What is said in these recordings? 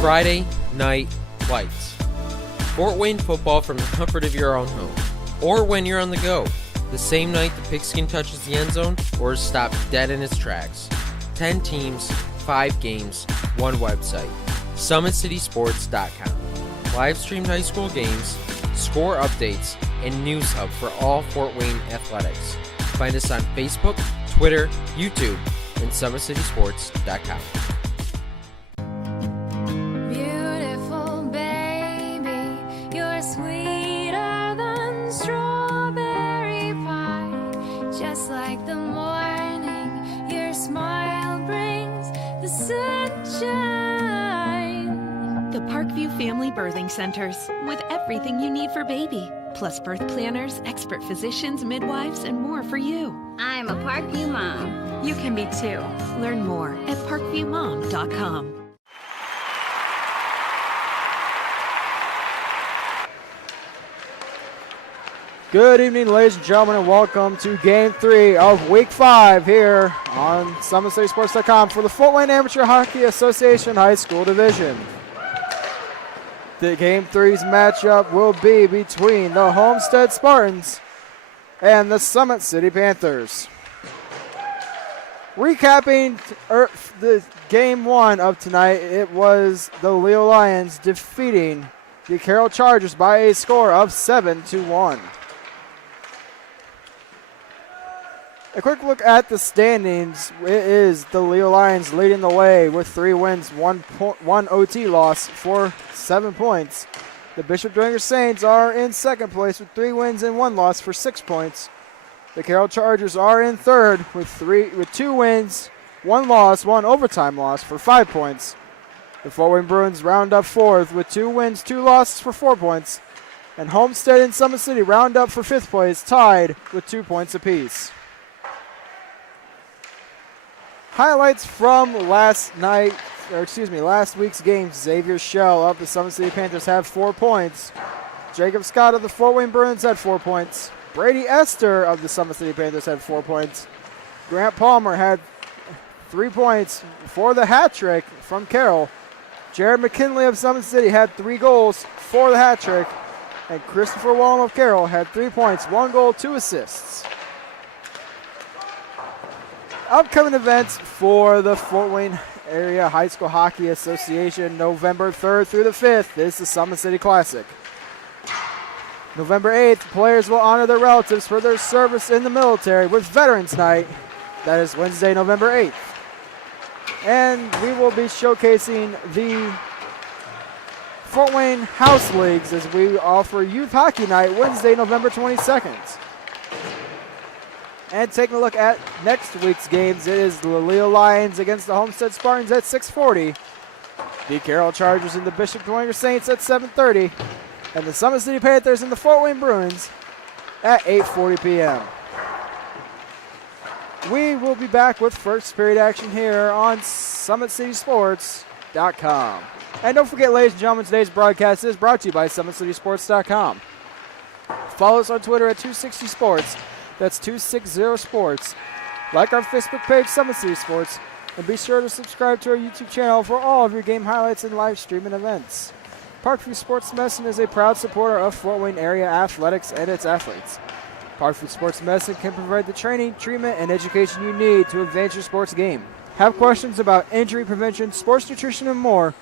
Friday Night Lights. Fort Wayne football from the comfort of your own home, or when you're on the go, the same night the pigskin touches the end zone or is stopped dead in its tracks. 10 teams, 5 games, 1 website. SummitCitySports.com. Live streamed high school games, score updates, and news hub for all Fort Wayne athletics. Find us on Facebook, Twitter, YouTube, and SummitCitySports.com. Beautiful baby, you're sweeter than strawberry pie. Just like the morning, your smile brings the sunshine. The Parkview Family Birthing Centers, with everything you need for baby, plus birth planners, expert physicians, midwives, and more for you. I'm a Parkview mom. You can be too. Learn more at parkviewmom.com. Good evening, ladies and gentlemen, and welcome to Game 3 of Week 5 here on SummitCitySports.com for the Fort Wayne Amateur Hockey Association High School Division. The Game 3's matchup will be between the Homestead Spartans and the Summit City Panthers. Recapping the Game 1 of tonight, it was the Leo Lions defeating the Carroll Chargers by a score of 7-1. A quick look at the standings. It is the Leo Lions leading the way with 3 wins, 1 OT loss for 7 points. The Bishop Dwenger Saints are in second place with 3 wins and 1 loss for 6 points. The Carroll Chargers are in third with 2 wins, 1 loss, 1 overtime loss for 5 points. The Fort Wayne Bruins round up fourth with 2 wins, 2 losses for 4 points. And Homestead and Summit City round up for 5th place, tied with 2 points apiece. Highlights from last week's game. Xavier Shell of the Summit City Panthers had 4 points. Jacob Scott of the Fort Wayne Bruins had 4 points. Brady Esther of the Summit City Panthers had 4 points. Grant Palmer had 3 points for the hat trick from Carroll. Jared McKinley of Summit City had 3 goals for the hat trick. And Christopher Wallum of Carroll had 3 points, 1 goal, 2 assists. Upcoming events for the Fort Wayne Area High School Hockey Association, November 3rd through the 5th is the Summit City Classic. November 8th, players will honor their relatives for their service in the military with Veterans Night. That is Wednesday, November 8th. And we will be showcasing the Fort Wayne House Leagues as we offer Youth Hockey Night Wednesday, November 22nd. And taking a look at next week's games, it is the Leo Lions against the Homestead Spartans at 6:40. The Carroll Chargers and the Bishop Dwenger Saints at 7:30. And the Summit City Panthers and the Fort Wayne Bruins at 8:40 p.m. We will be back with first period action here on SummitCitySports.com. And don't forget, ladies and gentlemen, today's broadcast is brought to you by SummitCitySports.com. Follow us on Twitter at 260Sports. That's 260 Sports. Like our Facebook page, Summit City Sports, and be sure to subscribe to our YouTube channel for all of your game highlights and live streaming events. Parkview Sports Medicine is a proud supporter of Fort Wayne area athletics and its athletes. Parkview Sports Medicine can provide the training, treatment, and education you need to advance your sports game. Have questions about injury prevention, sports nutrition, and more?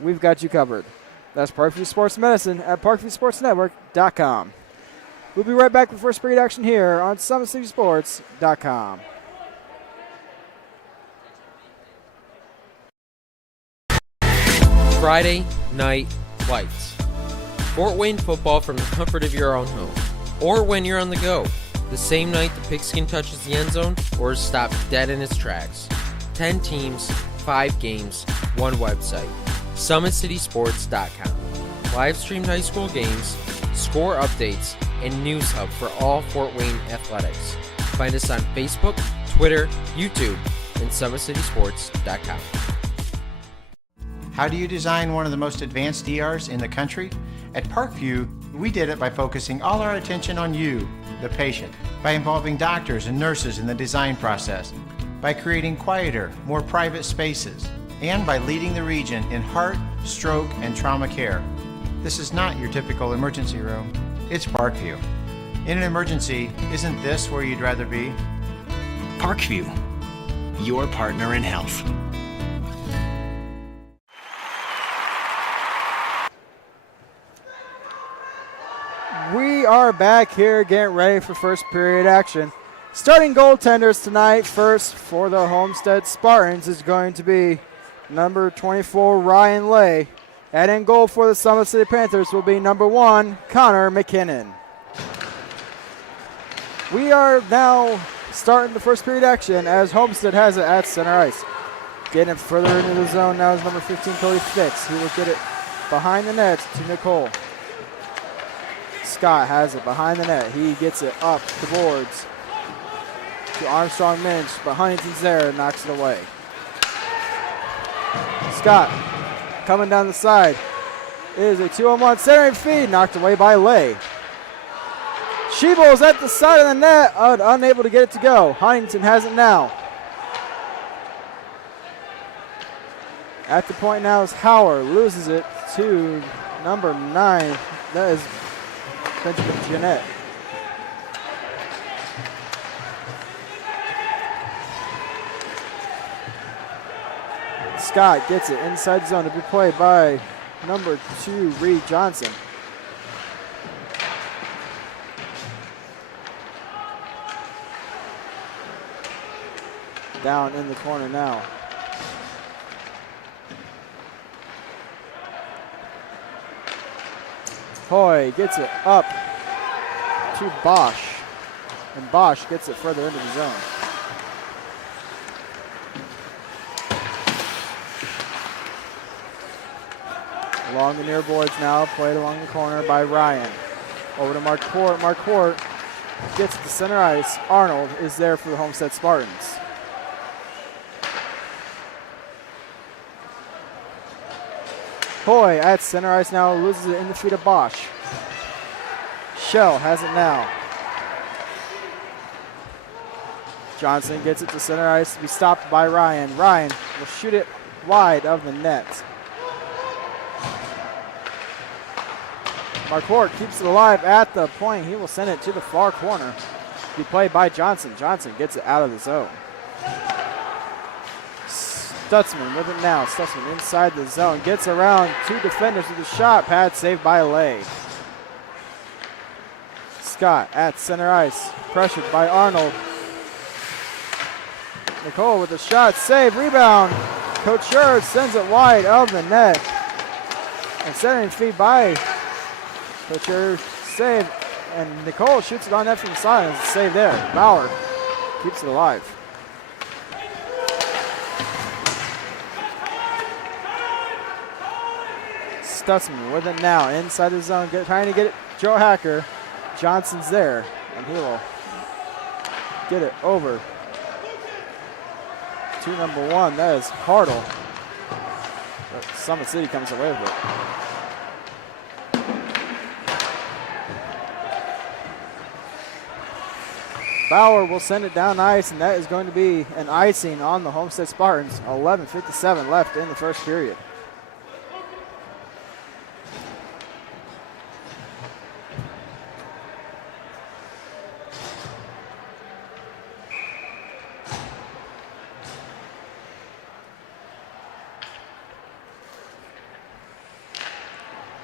We've got you covered. That's Parkview Sports Medicine at parkviewsportsnetwork.com. We'll be right back with first period action here on SummitCitySports.com. Friday Night Lights. Fort Wayne football from the comfort of your own home, or when you're on the go, the same night the pigskin touches the end zone or is stopped dead in its tracks. 10 teams, 5 games, 1 website. SummitCitySports.com. Live streamed high school games, score updates, and news hub for all Fort Wayne athletics. Find us on Facebook, Twitter, YouTube, and SummitCitySports.com. How do you design one of the most advanced ERs in the country? At Parkview, we did it by focusing all our attention on you, the patient, by involving doctors and nurses in the design process, by creating quieter, more private spaces, and by leading the region in heart, stroke, and trauma care. This is not your typical emergency room. It's Parkview. In an emergency, isn't this where you'd rather be? Parkview, your partner in health. We are back here getting ready for first period action. Starting goaltenders tonight, first for the Homestead Spartans is going to be number 24, Ryan Lay. And in goal for the Summit City Panthers will be number 1, Connor McKinnon. We are now starting the first period action as Homestead has it at center ice. Getting it further into the zone now is number 15, Cody Fix. He will get it behind the net to Nicole. Scott has it behind the net. He gets it up the boards to Armstrong Minch, but Huntington's there and knocks it away. Scott coming down the side. It is a 2-on-1 centering feed, knocked away by Lay. Shebo's at the side of the net, unable to get it to go. Huntington has it now. At the point now is Howard, loses it to number 9. That is Benjamin Jeanette. Scott gets it inside zone to be played by number 2, Reed Johnson. Down in the corner now. Hoy gets it up to Bosch, and Bosch gets it further into the zone. Along the near boards now, played along the corner by Ryan. Over to Mark Court. Mark Court gets it to center ice. Arnold is there for the Homestead Spartans. Hoy at center ice now, loses it in the feet of Bosch. Shell has it now. Johnson gets it to center ice to be stopped by Ryan. Ryan will shoot it wide of the net. Marquardt keeps it alive at the point. He will send it to the far corner. Be played by Johnson. Johnson gets it out of the zone. Stutzman with it now. Stutzman inside the zone. Gets around 2 defenders with a shot. Pad saved by Lay. Scott at center ice. Pressured by Arnold. Nicole with a shot. Save. Rebound. Couture sends it wide of the net. And centering feed by Couture. Save. And Nicole shoots it on net from the side. And it's a save there. Bauer keeps it alive. Stutzman with it now inside the zone, trying to get it. Joe Hacker. Johnson's there, and he will get it over to number 1. That is Hartle. But Summit City comes away with it. Bauer will send it down ice, and that is going to be an icing on the Homestead Spartans. 11:57 left in the first period.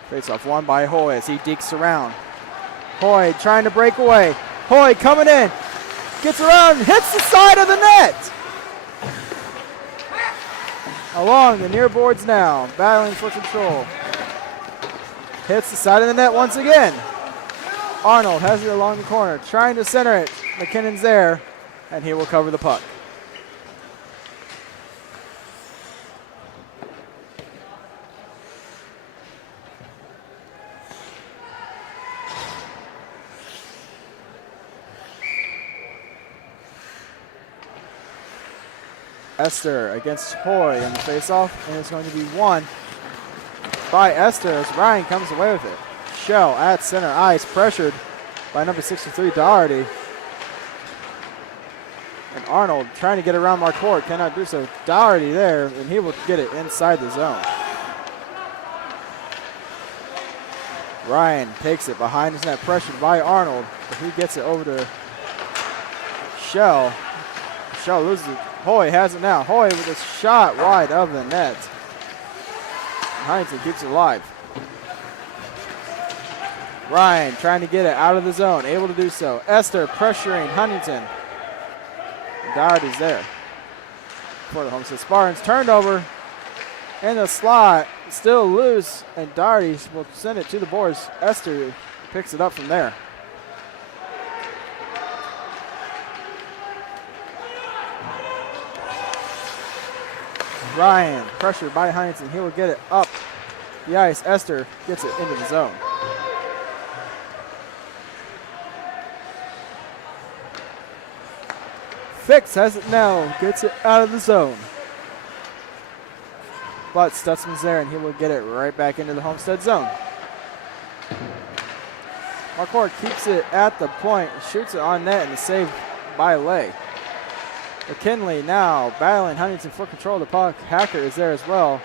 Face-off won by Hoy as he dekes around. Hoy trying to break away. Hoy coming in. Gets around, hits the side of the net. Along the near boards now, battling for control. Hits the side of the net once again. Arnold has it along the corner, trying to center it. McKinnon's there, and he will cover the puck. Esther against Hoy in the face-off, and it's going to be won by Esther as Ryan comes away with it. Shell at center ice, pressured by number 63, Doherty. And Arnold trying to get around Marquardt, cannot do so. Doherty there, and he will get it inside the zone. Ryan takes it behind his net, pressured by Arnold, but he gets it over to Shell. Shell loses it. Hoy has it now. Hoy with a shot wide of the net. Huntington keeps it alive. Ryan trying to get it out of the zone, able to do so. Esther pressuring Huntington. Doherty's there for the Homestead Spartans. Turned over in the slot, still loose, and Doherty will send it to the boards. Esther picks it up from there. Ryan pressured by Huntington. He will get it up the ice. Esther gets it into the zone. Fix has it now, gets it out of the zone. But Stutzman's there, and he will get it right back into the Homestead zone. Marquardt keeps it at the point, shoots it on net, and a save by Lay. McKinley now battling Huntington for control of the puck. Hacker is there as well.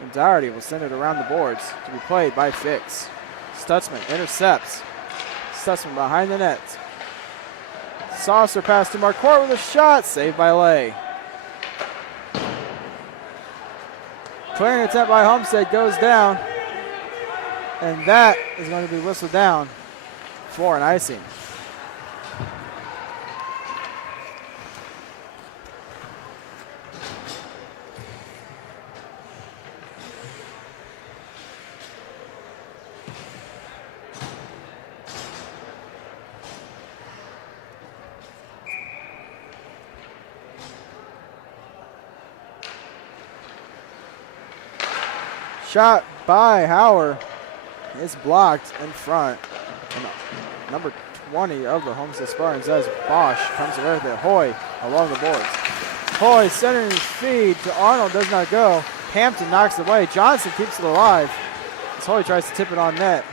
And Doherty will send it around the boards to be played by Fix. Stutzman intercepts. Stutzman behind the net. Saucer pass to Marquardt with a shot. Saved by Lay. Clearing attempt by Homestead goes down. And that is going to be whistled down for an icing. Shot by Hauer is blocked in front. And number 20 of the Homestead Spartans as Bosch comes away with it. Hoy along the boards. Hoy centering his feed to Arnold, does not go. Hampton knocks it away. Johnson keeps it alive as Hoy tries to tip it on net.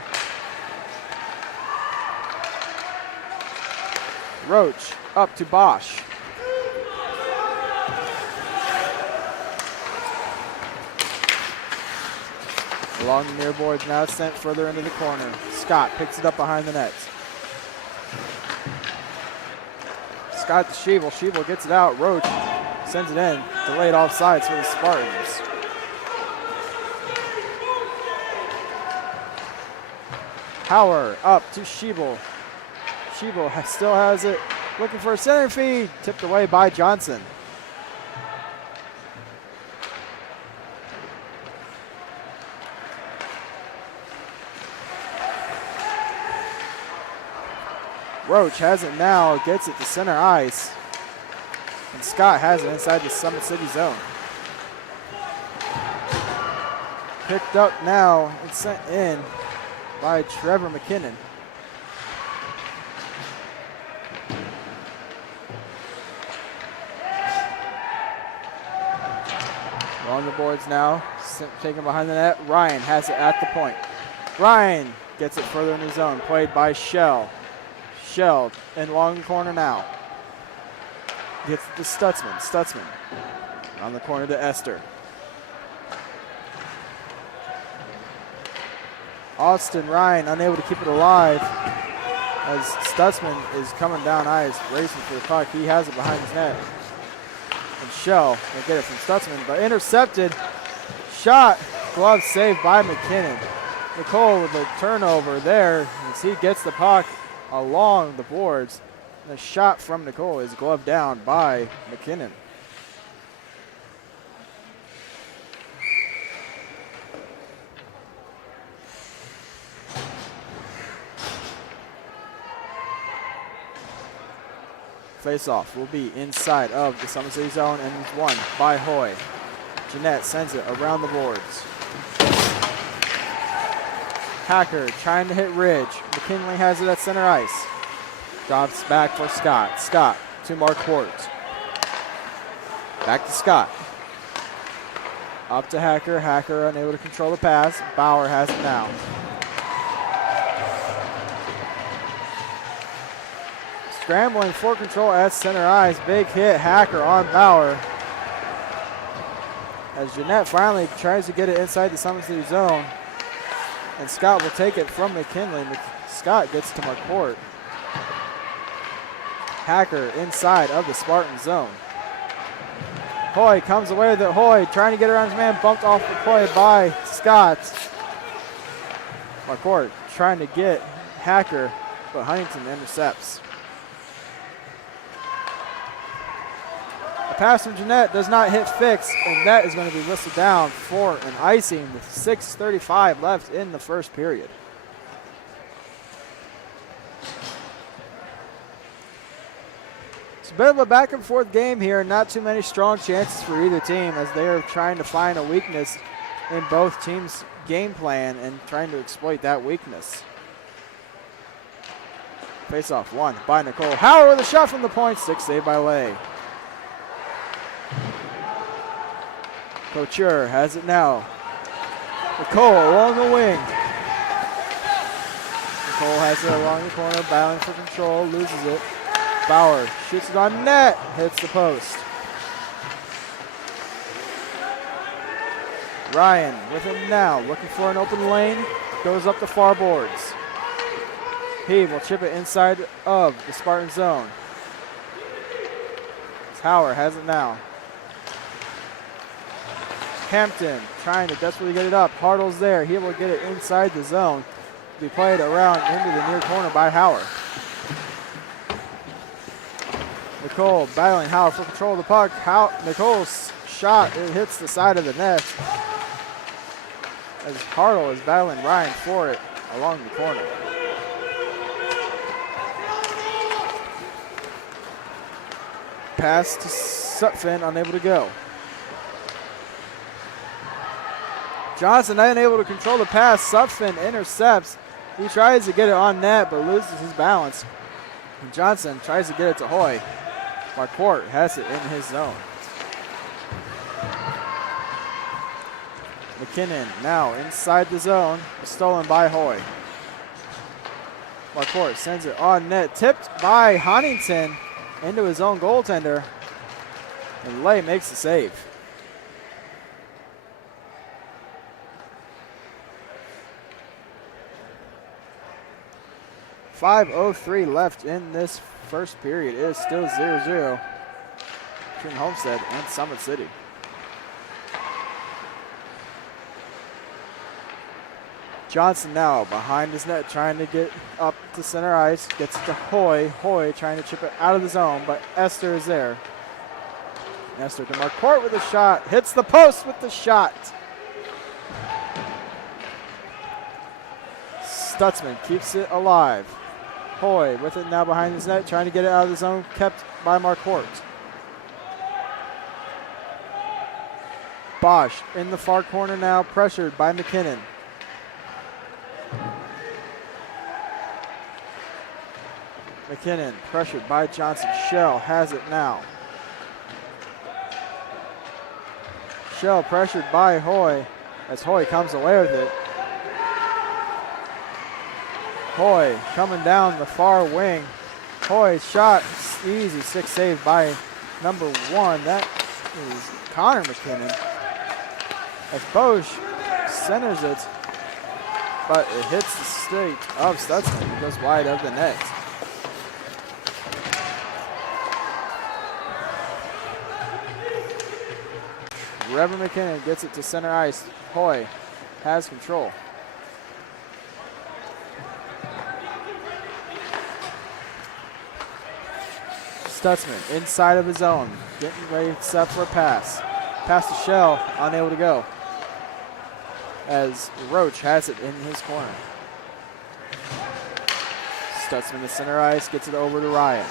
Roach up to Bosch. Along the near boards, now it's sent further into the corner. Scott picks it up behind the net. Scott to Sheeble. Sheeble gets it out. Roach sends it in. Delayed offsides for the Spartans. Hauer up to Sheeble. Sheeble still has it. Looking for a center feed. Tipped away by Johnson. Roach has it now, gets it to center ice. And Scott has it inside the Summit City zone. Picked up now and sent in by Trevor McKinnon. On the boards now, taken behind the net. Ryan has it at the point. Ryan gets it further in the zone, played by Shell. Shell in long corner now. Gets it to Stutzman. Stutzman on the corner to Esther. Austin Ryan unable to keep it alive as Stutzman is coming down ice, racing for the puck. He has it behind his net. And Shell will get it from Stutzman, but intercepted. Shot, glove saved by McKinnon. Nicole with a turnover there as he gets the puck along the boards. The shot from Nicole is gloved down by McKinnon. Face-off will be inside of the Summit City zone and is won by Hoy. Jeanette sends it around the boards. Hacker trying to hit Ridge. McKinley has it at center ice. Drops back for Scott. Scott to Marquardt. Back to Scott. Up to Hacker. Hacker unable to control the pass. Bauer has it now. Scrambling for control at center ice. Big hit. Hacker on Bauer. as Jeanette finally tries to get it inside the Summit City zone. And Scott will take it from McKinley. Scott gets to McCourt. Hacker inside of the Spartan zone. Hoy comes away with it. Hoy trying to get around his man, bumped off the play by Scott. McCourt trying to get Hacker, but Huntington intercepts. A pass from Jeanette does not hit Fix, and that is going to be listed down for an icing with 6:35 left in the first period. It's a bit of a back and forth game here. Not too many strong chances for either team as they are trying to find a weakness in both teams' game plan and trying to exploit that weakness. Face off one by Nicole Howard with a shot from the point. 6 saved by Lay. Couture has it now. Nicole along the wing. Nicole has it along the corner, battling for control, loses it. Bauer shoots it on net, hits the post. Ryan with it now, looking for an open lane, goes up the far boards. He will chip it inside of the Spartan zone. Tower has it now. Hampton trying to desperately get it up. Hartle's there. He will get it inside the zone. Be played around into the near corner by Howard. Nicole battling Howard for control of the puck. Nicole's shot, it hits the side of the net as Hartle is battling Ryan for it along the corner. Pass to Sutphin, unable to go. Johnson unable to control the pass. Sutphin intercepts. He tries to get it on net but loses his balance. And Johnson tries to get it to Hoy. McCourt has it in his zone. McKinnon now inside the zone, stolen by Hoy. McCourt sends it on net, tipped by Huntington into his own goaltender, and Lay makes the save. .5:03 left in this first period. It is still 0-0 between Homestead and Summit City. Johnson now behind his net trying to get up to center ice. Gets it to Hoy. Hoy trying to chip it out of the zone, but Esther is there. Esther to McCourt with a shot. Hits the post with the shot. Stutzman keeps it alive. Hoy with it now behind his net, trying to get it out of the zone, kept by McCourt. Bosch in the far corner now, pressured by McKinnon. McKinnon pressured by Johnson. Shell has it now. Shell pressured by Hoy as Hoy comes away with it. Hoy coming down the far wing. Hoy's shot, easy, 6 saved by number 1. That is Connor McKinnon. As Bosch centers it, but it hits the stick of Stutzman. It goes wide of the net. Reverend McKinnon gets it to center ice. Hoy has control. Stutzman inside of his own, getting ready set for a pass. Pass to Shell, unable to go. As Roach has it in his corner. Stutzman to center ice, gets it over to Ryan.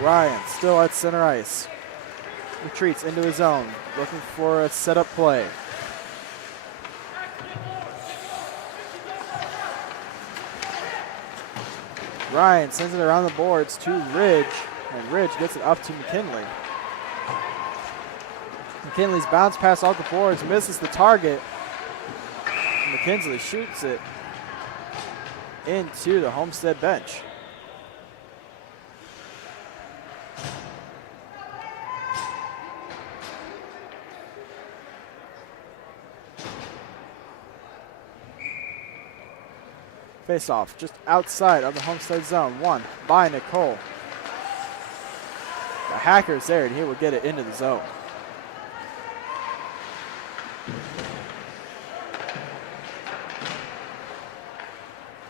Ryan still at center ice. Retreats into his zone, looking for a setup play. Ryan sends it around the boards to Ridge, and Ridge gets it up to McKinley. McKinley's bounce pass off the boards, misses the target. McKinley shoots it into the Homestead bench. Face off just outside of the Homestead zone. One by Nicole. The Hacker's there, and he will get it into the zone.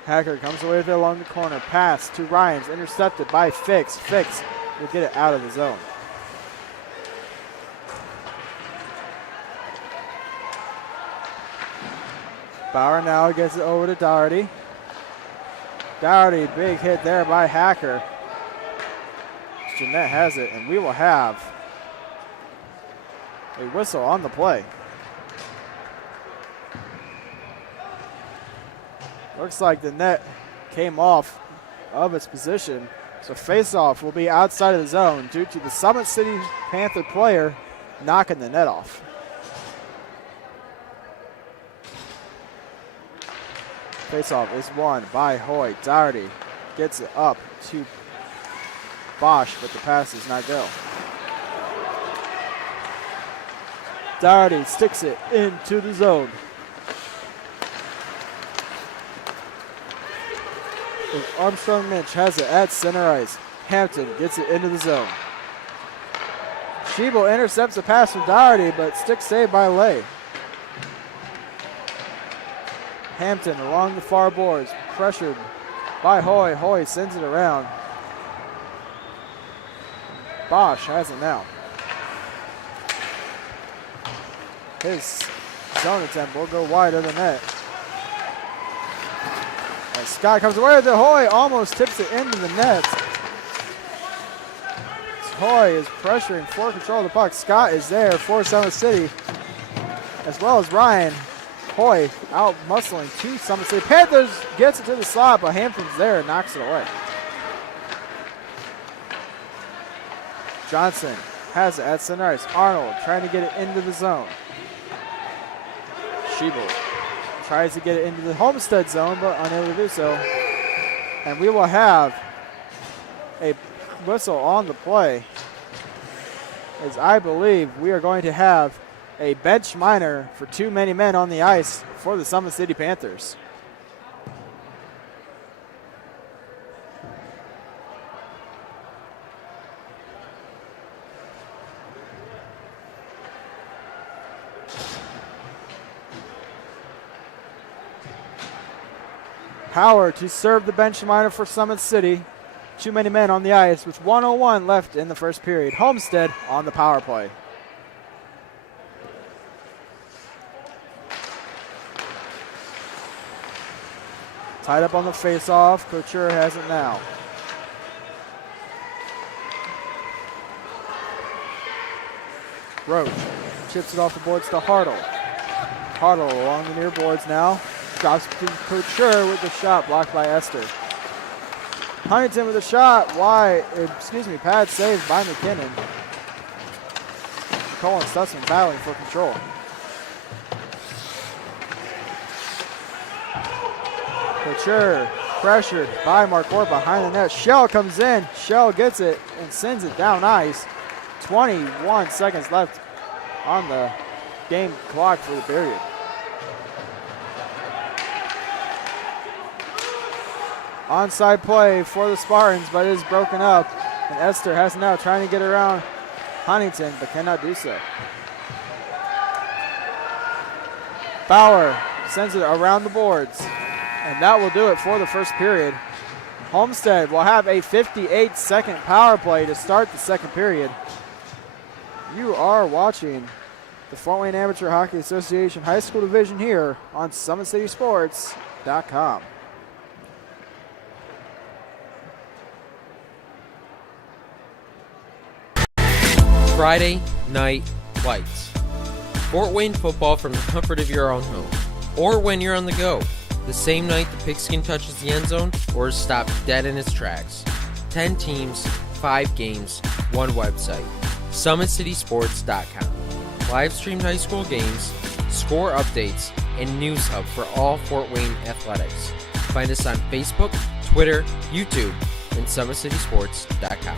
Hacker comes away with it along the corner. Pass to Ryan's, intercepted by Fix. Fix will get it out of the zone. Bauer now gets it over to Doherty. Doherty, big hit there by Hacker. Jeanette has it, and we will have a whistle on the play. Looks like the net came off of its position, so face-off will be outside of the zone due to the Summit City Panther player knocking the net off. Face-off is won by Hoy. Doherty gets it up to Bosch, but the pass does not go. Doherty sticks it into the zone. Armstrong Minch has it at center ice. Hampton gets it into the zone. Schiebel intercepts a pass from Doherty, but stick saved by Lay. Hampton along the far boards, pressured by Hoy. Hoy sends it around. Bosch has it now. His zone attempt will go wide of the net. And Scott comes away with it. Hoy almost tips it into the net. Hoy is pressuring for control of the puck. Scott is there for Summit City, as well as Ryan. Hoy out muscling to Summit City. Panthers gets it to the slot, but Hampton's there and knocks it away. Johnson has it at center ice. Arnold trying to get it into the zone. Schiebel tries to get it into the Homestead zone, but unable to do so. And we will have a whistle on the play, as I believe we are going to have a bench minor for too many men on the ice for the Summit City Panthers. Howard to serve the bench minor for Summit City. Too many men on the ice with 1:01 left in the first period. Homestead on the power play. Tied up on the face-off. Couture has it now. Roach chips it off the boards to Hartle. Hartle along the near boards now. Drops to Couture with the shot blocked by Esther. Huntington with a shot. Pad saved by McKinnon. Cole and Stutzman battling for control. Couture pressured by Marquardt behind the net. Shell comes in. Shell gets it and sends it down ice. 21 seconds left on the game clock for the period. Onside play for the Spartans, but it is broken up. And Esther has now trying to get around Huntington, but cannot do so. Bauer sends it around the boards. And that will do it for the first period. Homestead will have a 58-second power play to start the second period. You are watching the Fort Wayne Amateur Hockey Association High School Division here on SummitCitySports.com. Friday Night Lights. Fort Wayne football from the comfort of your own home, or when you're on the go. The same night the pigskin touches the end zone or is stopped dead in its tracks. 10 teams, 5 games, 1 website. SummitCitySports.com. Live streamed high school games, score updates, and news hub for all Fort Wayne athletics. Find us on Facebook, Twitter, YouTube, and SummitCitySports.com.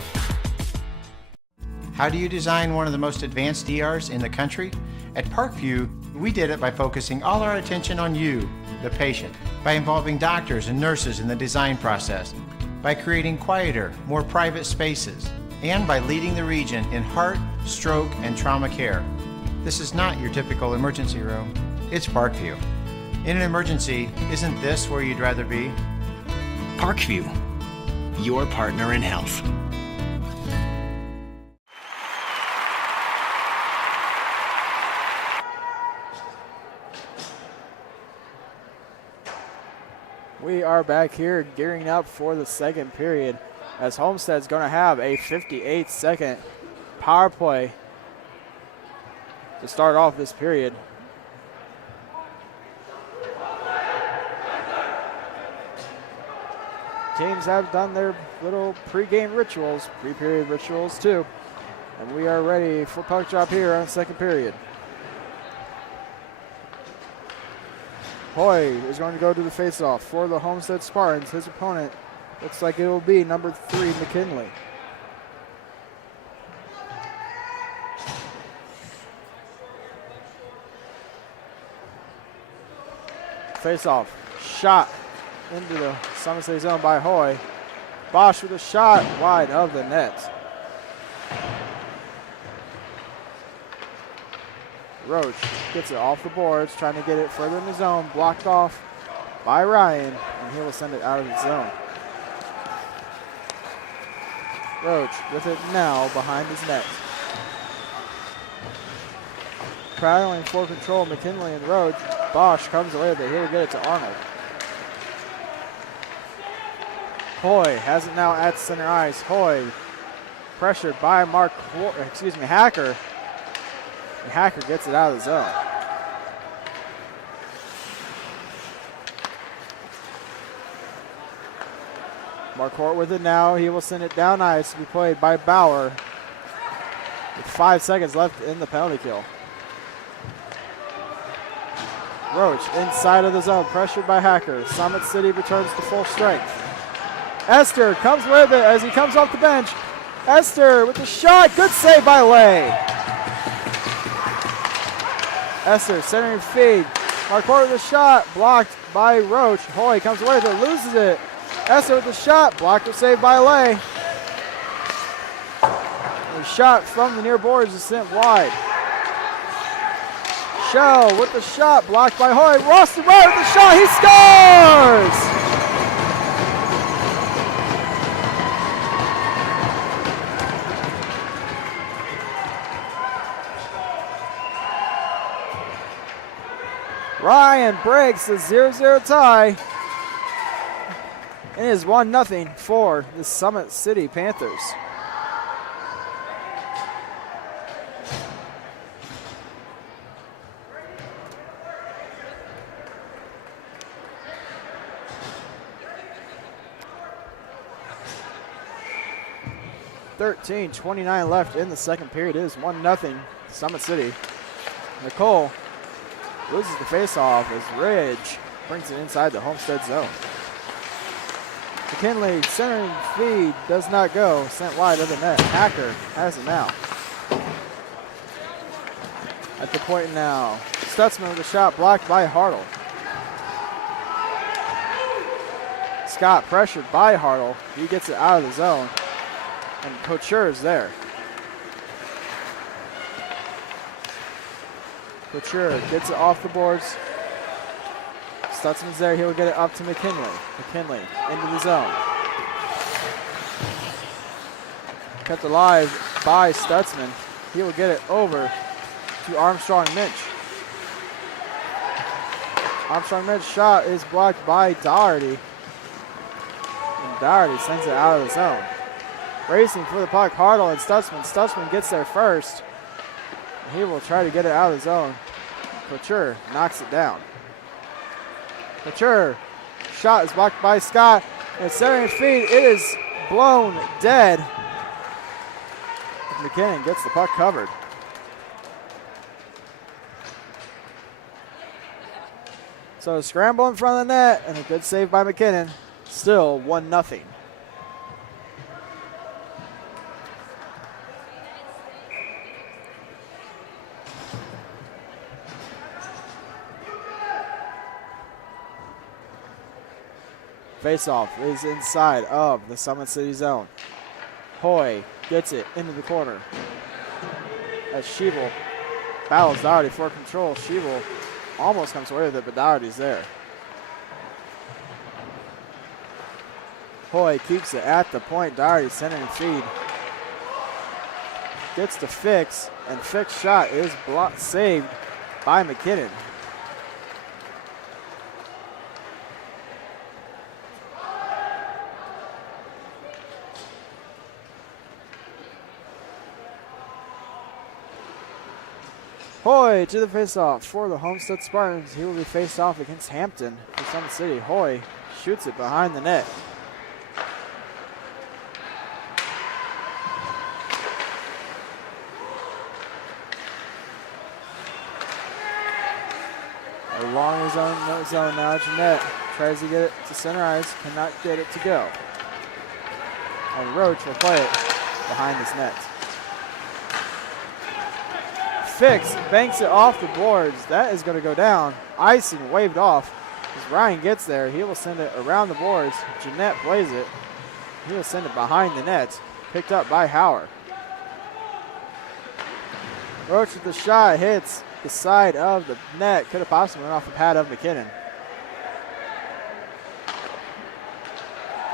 How do you design one of the most advanced DRs in the country? At Parkview, we did it by focusing all our attention on you, the patient, by involving doctors and nurses in the design process, by creating quieter, more private spaces, and by leading the region in heart, stroke, and trauma care. This is not your typical emergency room. It's Parkview. In an emergency, isn't this where you'd rather be? Parkview, your partner in health. We are back here gearing up for the second period as Homestead's going to have a 58-second power play to start off this period. Teams have done their little pre-game rituals, pre-period rituals too, and we are ready for puck drop here on the second period. Hoy is going to go to the faceoff for the Homestead Spartans. His opponent looks like it will be number 3, McKinley. Faceoff, shot into the Summit City zone by Hoy. Bosch with a shot wide of the net. Roach gets it off the boards, trying to get it further in the zone, blocked off by Ryan, and he will send it out of the zone. Roach with it now behind his net. Prattling for control, McKinley and Roach. Bosch comes away with it. He'll get it to Arnold. Hoy has it now at center ice. Hoy pressured by Hacker. And Hacker gets it out of the zone. Marquardt with it now. He will send it down ice to be played by Bauer with 5 seconds left in the penalty kill. Roach inside of the zone, pressured by Hacker. Summit City returns to full strength. Esther comes with it as he comes off the bench. Esther with the shot. Good save by Lay. Esther centering feed. Marquardt with a shot. Blocked by Roach. Hoy comes away with it. Loses it. Esther with the shot. Blocked or saved by Lay. The shot from the near boards is sent wide. Shell with the shot. Blocked by Hoy. Roston Rowe with the shot. He scores! Ryan breaks the 0-0 tie. It is 1-0 for the Summit City Panthers. .29 left in the second period. It is 1-0 Summit City. Nicole loses the faceoff as Ridge brings it inside the Homestead zone. McKinley centering feed does not go. Sent wide of the net. Hacker has it now. At the point now, Stutzman with a shot blocked by Hartle. Scott pressured by Hartle. He gets it out of the zone. And Couture is there. Couture gets it off the boards. Stutzman's there. He will get it up to McKinley. McKinley into the zone. Kept alive by Stutzman. He will get it over to Armstrong Minch. Armstrong Minch's shot is blocked by Doherty. And Doherty sends it out of the zone. Racing for the puck, Hartle and Stutzman. Stutzman gets there first. He will try to get it out of the zone. Couture knocks it down. Couture, shot is blocked by Scott. And centering feed, it is blown dead. McKinnon gets the puck covered. So a scramble in front of the net and a good save by McKinnon. Still 1-0. Face-off is inside of the Summit City zone. Hoy gets it into the corner. As Schiebel battles Dougherty for control. Schiebel almost comes away with it, but Dougherty's there. Hoy keeps it at the point. Dougherty centering feed. Gets to Fix, and Fix shot is saved by McKinnon. Hoy to the faceoff for the Homestead Spartans. He will be faced off against Hampton for Summit City. Hoy shoots it behind the net. Along his own zone now, Jeanette tries to get it to center ice, cannot get it to go. And Roach will play it behind his net. Fix banks it off the boards. That is going to go down. Icing waved off. As Ryan gets there, he will send it around the boards. Jeanette plays it. He will send it behind the net. Picked up by Howard. Roach with the shot, hits the side of the net. Could have possibly went off the pad of McKinnon.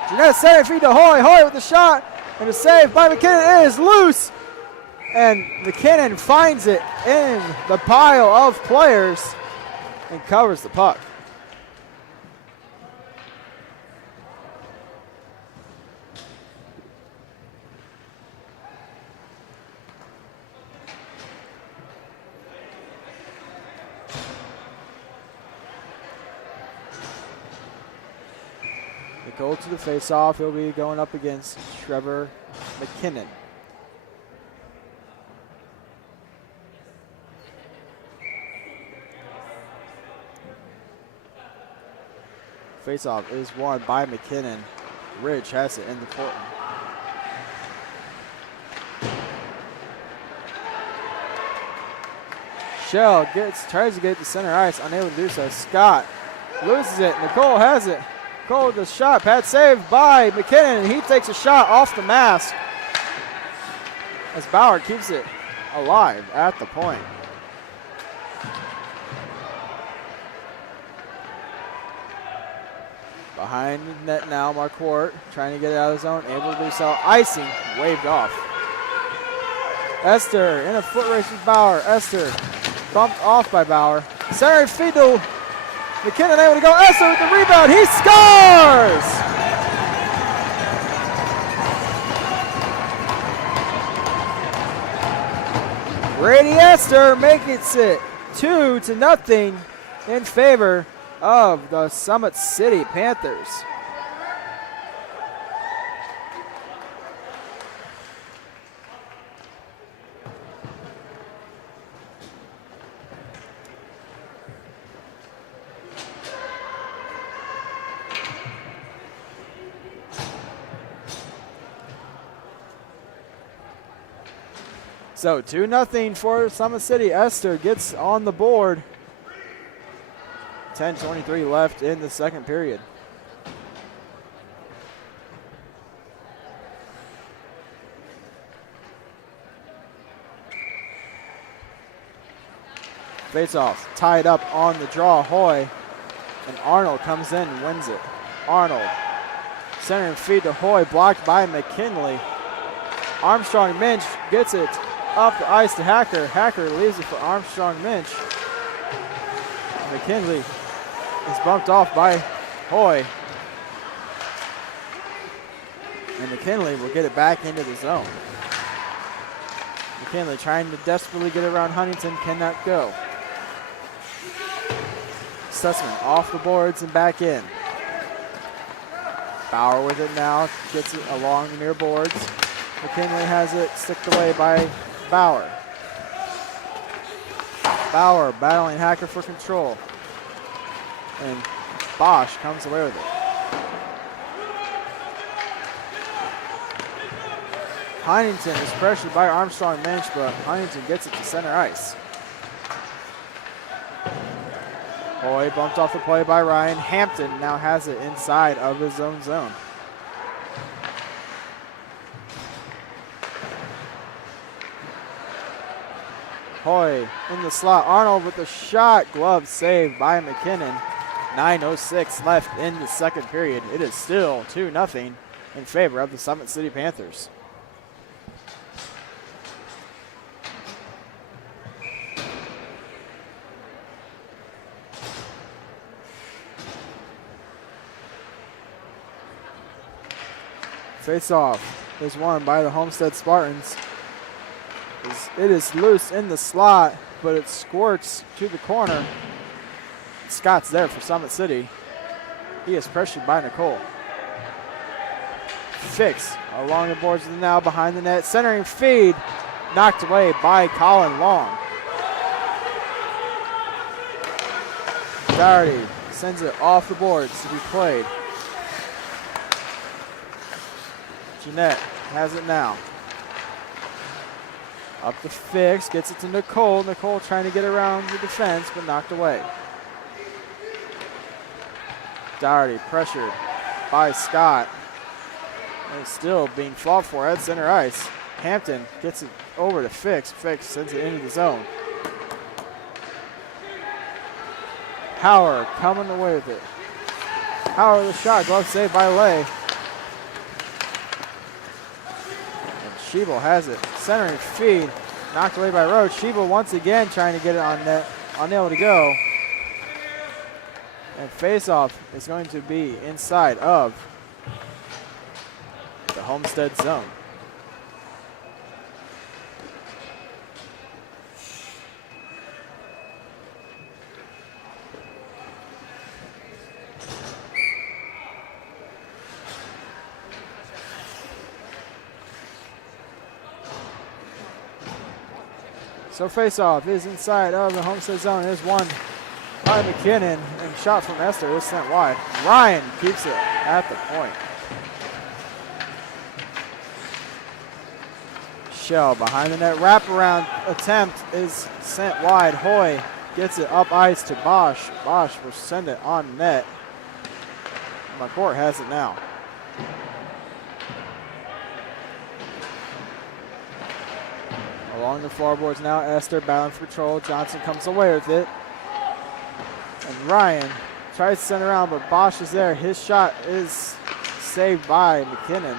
Jeanette center feed to Hoy. Hoy with the shot. And a save by McKinnon. It is loose. And McKinnon finds it in the pile of players and covers the puck. The goal to the faceoff. He'll be going up against Trevor McKinnon. Faceoff is won by McKinnon. Ridge has it in the court. Shell tries to get it to center ice, unable to do so. Scott loses it. Nicole has it. Nicole with the shot. Pad saved by McKinnon, and he takes a shot off the mask as Bauer keeps it alive at the point. Behind the net now, Marquardt trying to get it out of the zone, able to do so. Icing waved off. Esther in a foot race with Bauer. Esther bumped off by Bauer. Center feed to McKinnon, able to go. Esther with the rebound. He scores! Brady Esther makes it 2-0 in favor of the Summit City Panthers. So 2-0 for Summit City. Esther gets on the board. 10:23 left in the second period. Face-off tied up on the draw. Hoy and Arnold comes in and wins it. Arnold center and feed to Hoy, blocked by McKinley. Armstrong Minch gets it off the ice to Hacker. Hacker leaves it for Armstrong Minch. McKinley is bumped off by Hoy. And McKinley will get it back into the zone. McKinley trying to desperately get around Huntington, cannot go. Sussman off the boards and back in. Bauer with it now, gets it along the near boards. McKinley has it sticked away by Bauer. Bauer battling Hacker for control. And Bosch comes away with it. Huntington is pressured by Armstrong Minch, but Huntington gets it to center ice. Hoy bumped off the play by Ryan. Hampton now has it inside of his own zone. Hoy in the slot. Arnold with the shot. Glove saved by McKinnon. 9:06 left in the second period. It is still 2-0 in favor of the Summit City Panthers. Face-off is won by the Homestead Spartans. It is loose in the slot, but it squirts to the corner. Scott's there for Summit City. He is pressured by Nicole. Fix along the boards now behind the net. Centering feed knocked away by Colin Long. Doherty sends it off the boards to be played. Jeanette has it now. Up the Fix, gets it to Nicole. Nicole trying to get around the defense, but knocked away. Doherty pressured by Scott. And it's still being fought for at center ice. Hampton gets it over to Fix. Fix sends it into the zone. Howard coming away with it. Howard the shot, glove saved by Lay. Schiebel has it. Centering feed. Knocked away by Roach. Schiebel once again trying to get it on net. Unable to go. And face-off is going to be inside of the Homestead zone. So face-off is inside of the Homestead zone. It is won by McKinnon, and shot from Esther is sent wide. Ryan keeps it at the point. Shell behind the net. Wraparound attempt is sent wide. Hoy gets it up ice to Bosch. Bosch will send it on net. McCourt has it now. Along the floorboards now, Esther battling for control. Johnson comes away with it. And Ryan tries to send around, but Bosch is there. His shot is saved by McKinnon.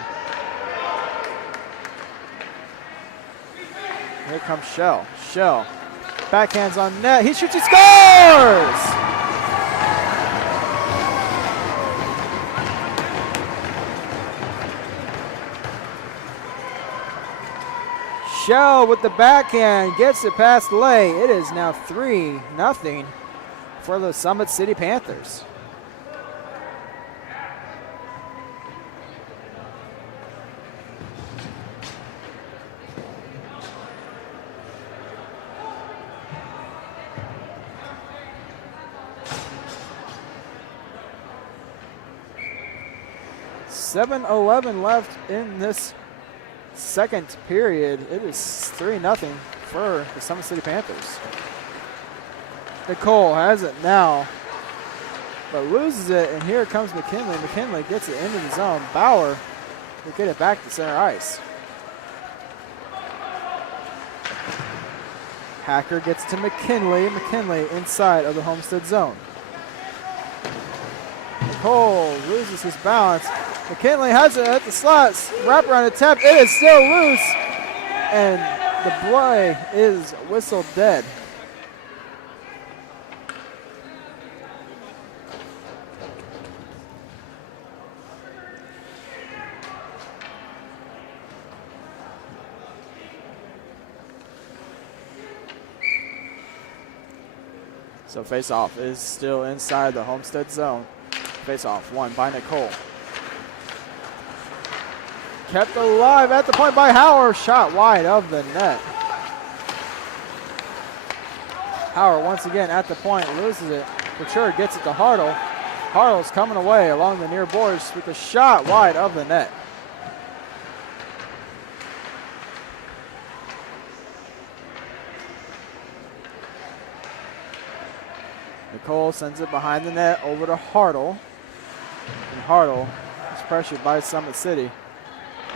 Here comes Shell. Shell backhands on net. He shoots, he scores! Shell with the backhand gets it past Lay. It is now 3-0 for the Summit City Panthers. .7:11 left in this second period. It is 3-0 for the Summit City Panthers. Nicole has it now, but loses it, and here comes McKinley. McKinley gets it into the zone. Bauer will get it back to center ice. Hacker gets to McKinley. McKinley inside of the Homestead zone. Nicole loses his balance. McKinley has it at the slots. Wraparound attempt. It is still loose. And the play is whistled dead. So face-off is still inside the Homestead zone. Face-off won by Nicole. Kept alive at the point by Howard. Shot wide of the net. Howard once again at the point, loses it. Couture gets it to Hartle. Hartle's coming away along the near boards with a shot wide of the net. Nicole sends it behind the net over to Hartle. And Hartle is pressured by Summit City.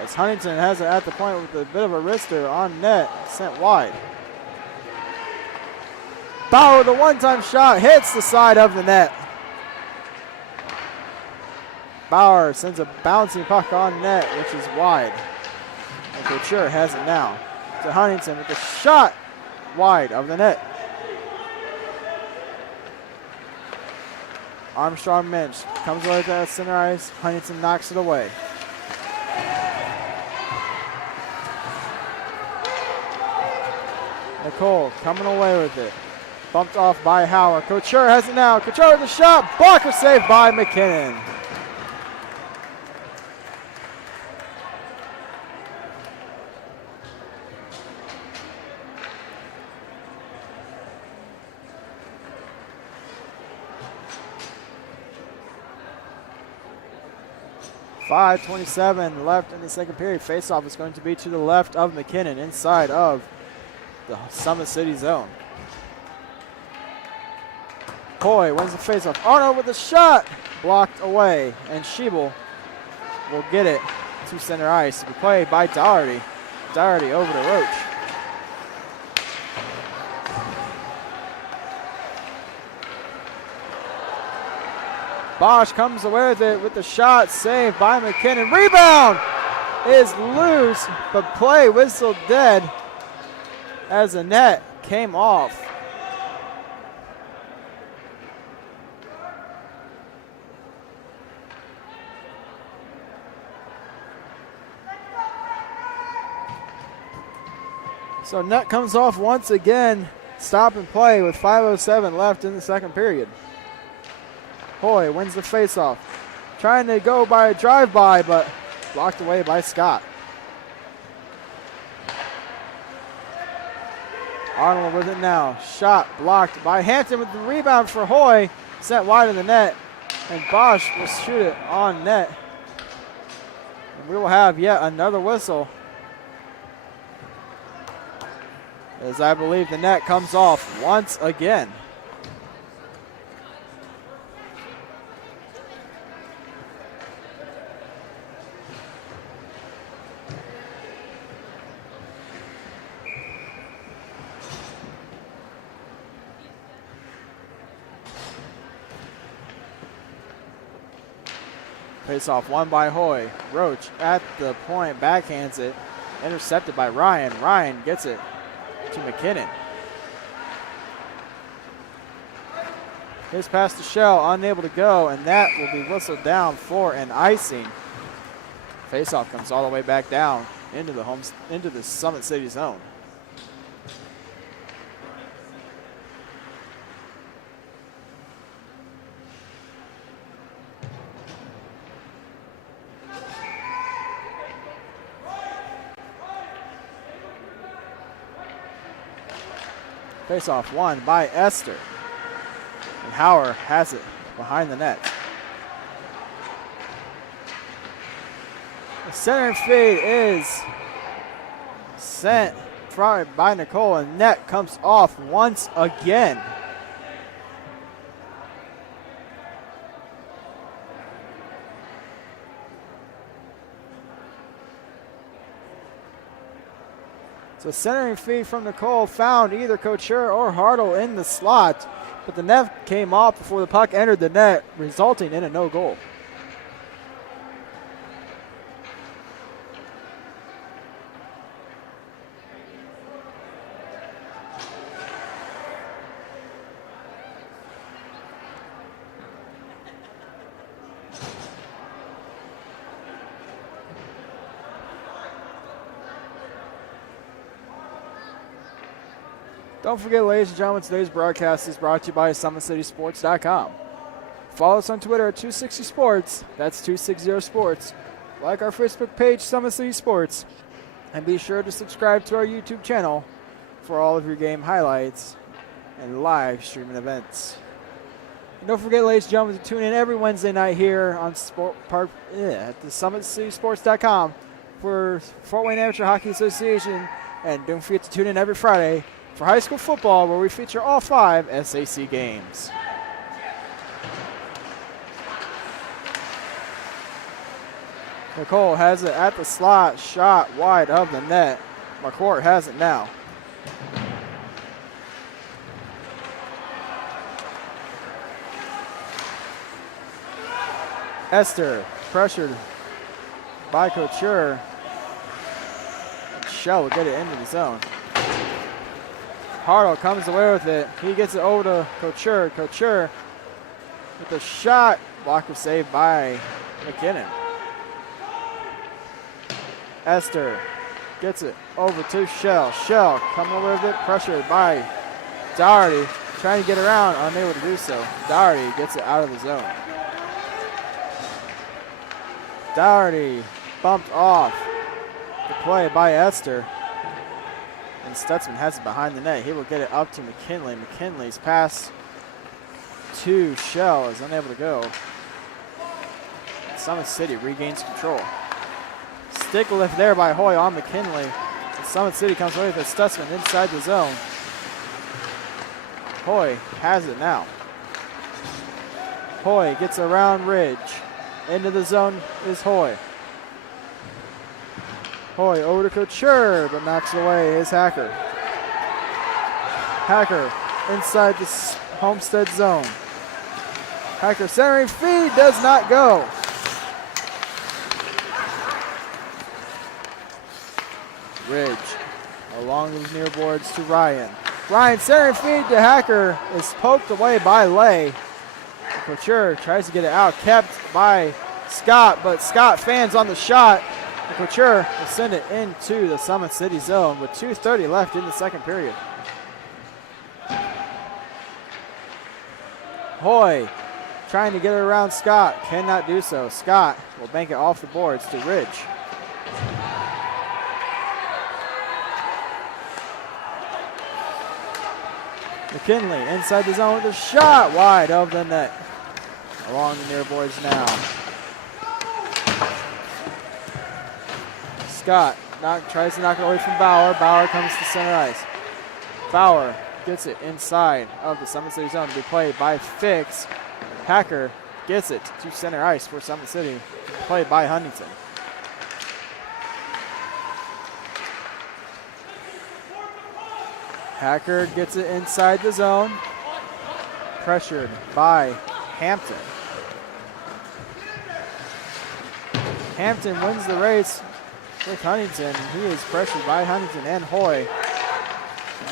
As Huntington has it at the point with a bit of a wrister on net, sent wide. Bauer, the one-time shot, hits the side of the net. Bauer sends a bouncing puck on net, which is wide. And Couture has it now to Huntington with a shot wide of the net. Armstrong Minch comes away to that center ice. Huntington knocks it away. Nicole coming away with it. Bumped off by Howard. Couture has it now. Couture with the shot. Blocker saved by McKinnon. .5:27 left in the second period. Faceoff is going to be to the left of McKinnon, inside of the Summit City zone. Coy wins the faceoff. Arnold with a shot, blocked away, and Schiebel will get it to center ice to be played by Doherty. Doherty over to Roach. Bosch comes away with it with the shot, saved by McKinnon. Rebound is loose, but play whistled dead as the net came off. So net comes off once again. Stop and play with 5:07 left in the second period. Hoy wins the faceoff. Trying to go by a drive-by, but blocked away by Scott. Arnold with it now. Shot blocked by Hampton with the rebound for Hoy. Sent wide of the net. And Bosch will shoot it on net. And we will have yet another whistle, as I believe the net comes off once again. Face off won by Hoy. Roach at the point, backhands it. Intercepted by Ryan. Ryan gets it to McKinnon. His pass to Shell, unable to go, and that will be whistled down for an icing. Faceoff comes all the way back down into the Summit City zone. Faceoff won by Esther. And Hauer has it behind the net. The center feed is sent by Nicole, and net comes off once again. So centering feed from Nicole found either Couture or Hartle in the slot, but the net came off before the puck entered the net, resulting in a no goal. Don't forget, ladies and gentlemen, today's broadcast is brought to you by SummitCitySports.com. Follow us on Twitter at 260Sports. That's 260Sports. Like our Facebook page, Summit City Sports. And be sure to subscribe to our YouTube channel for all of your game highlights and live streaming events. And don't forget, ladies and gentlemen, to tune in every Wednesday night here on at the SummitCitySports.com for Fort Wayne Amateur Hockey Association. And don't forget to tune in every Friday for high school football, where we feature all 5 SAC games. Nicole has it at the slot, shot wide of the net. McCourt has it now. Esther pressured by Couture. Shell will get it into the zone. Hartle comes away with it. He gets it over to Couture. Couture with the shot. Blocker saved by McKinnon. Esther gets it over to Shell. Shell coming away with it. Pressured by Doherty. Trying to get around. Unable to do so. Doherty gets it out of the zone. Doherty bumped off the play by Esther. And Stutzman has it behind the net. He will get it up to McKinley. McKinley's pass to Shell is unable to go. Summit City regains control. Stick lift there by Hoy on McKinley. And Summit City comes away with it. Stutzman inside the zone. Hoy has it now. Hoy gets around Ridge. Into the zone is Hoy. Hoy over to Couture, but knocks it away is Hacker. Hacker inside the Homestead zone. Hacker centering feed does not go. Ridge along those near boards to Ryan. Ryan centering feed to Hacker is poked away by Lay. Couture tries to get it out, kept by Scott, but Scott fans on the shot. Couture will send it into the Summit City zone with 2:30 left in the second period. Hoy trying to get it around Scott, cannot do so. Scott will bank it off the boards to Ridge. McKinley inside the zone with a shot wide of the net. Along the near boards now. Scott tries to knock it away from Bauer. Bauer comes to center ice. Bauer gets it inside of the Summit City zone to be played by Fix. Hacker gets it to center ice for Summit City, played by Huntington. Hacker gets it inside the zone. Pressured by Hampton. Hampton wins the race with Huntington. He is pressured by Huntington and Hoy.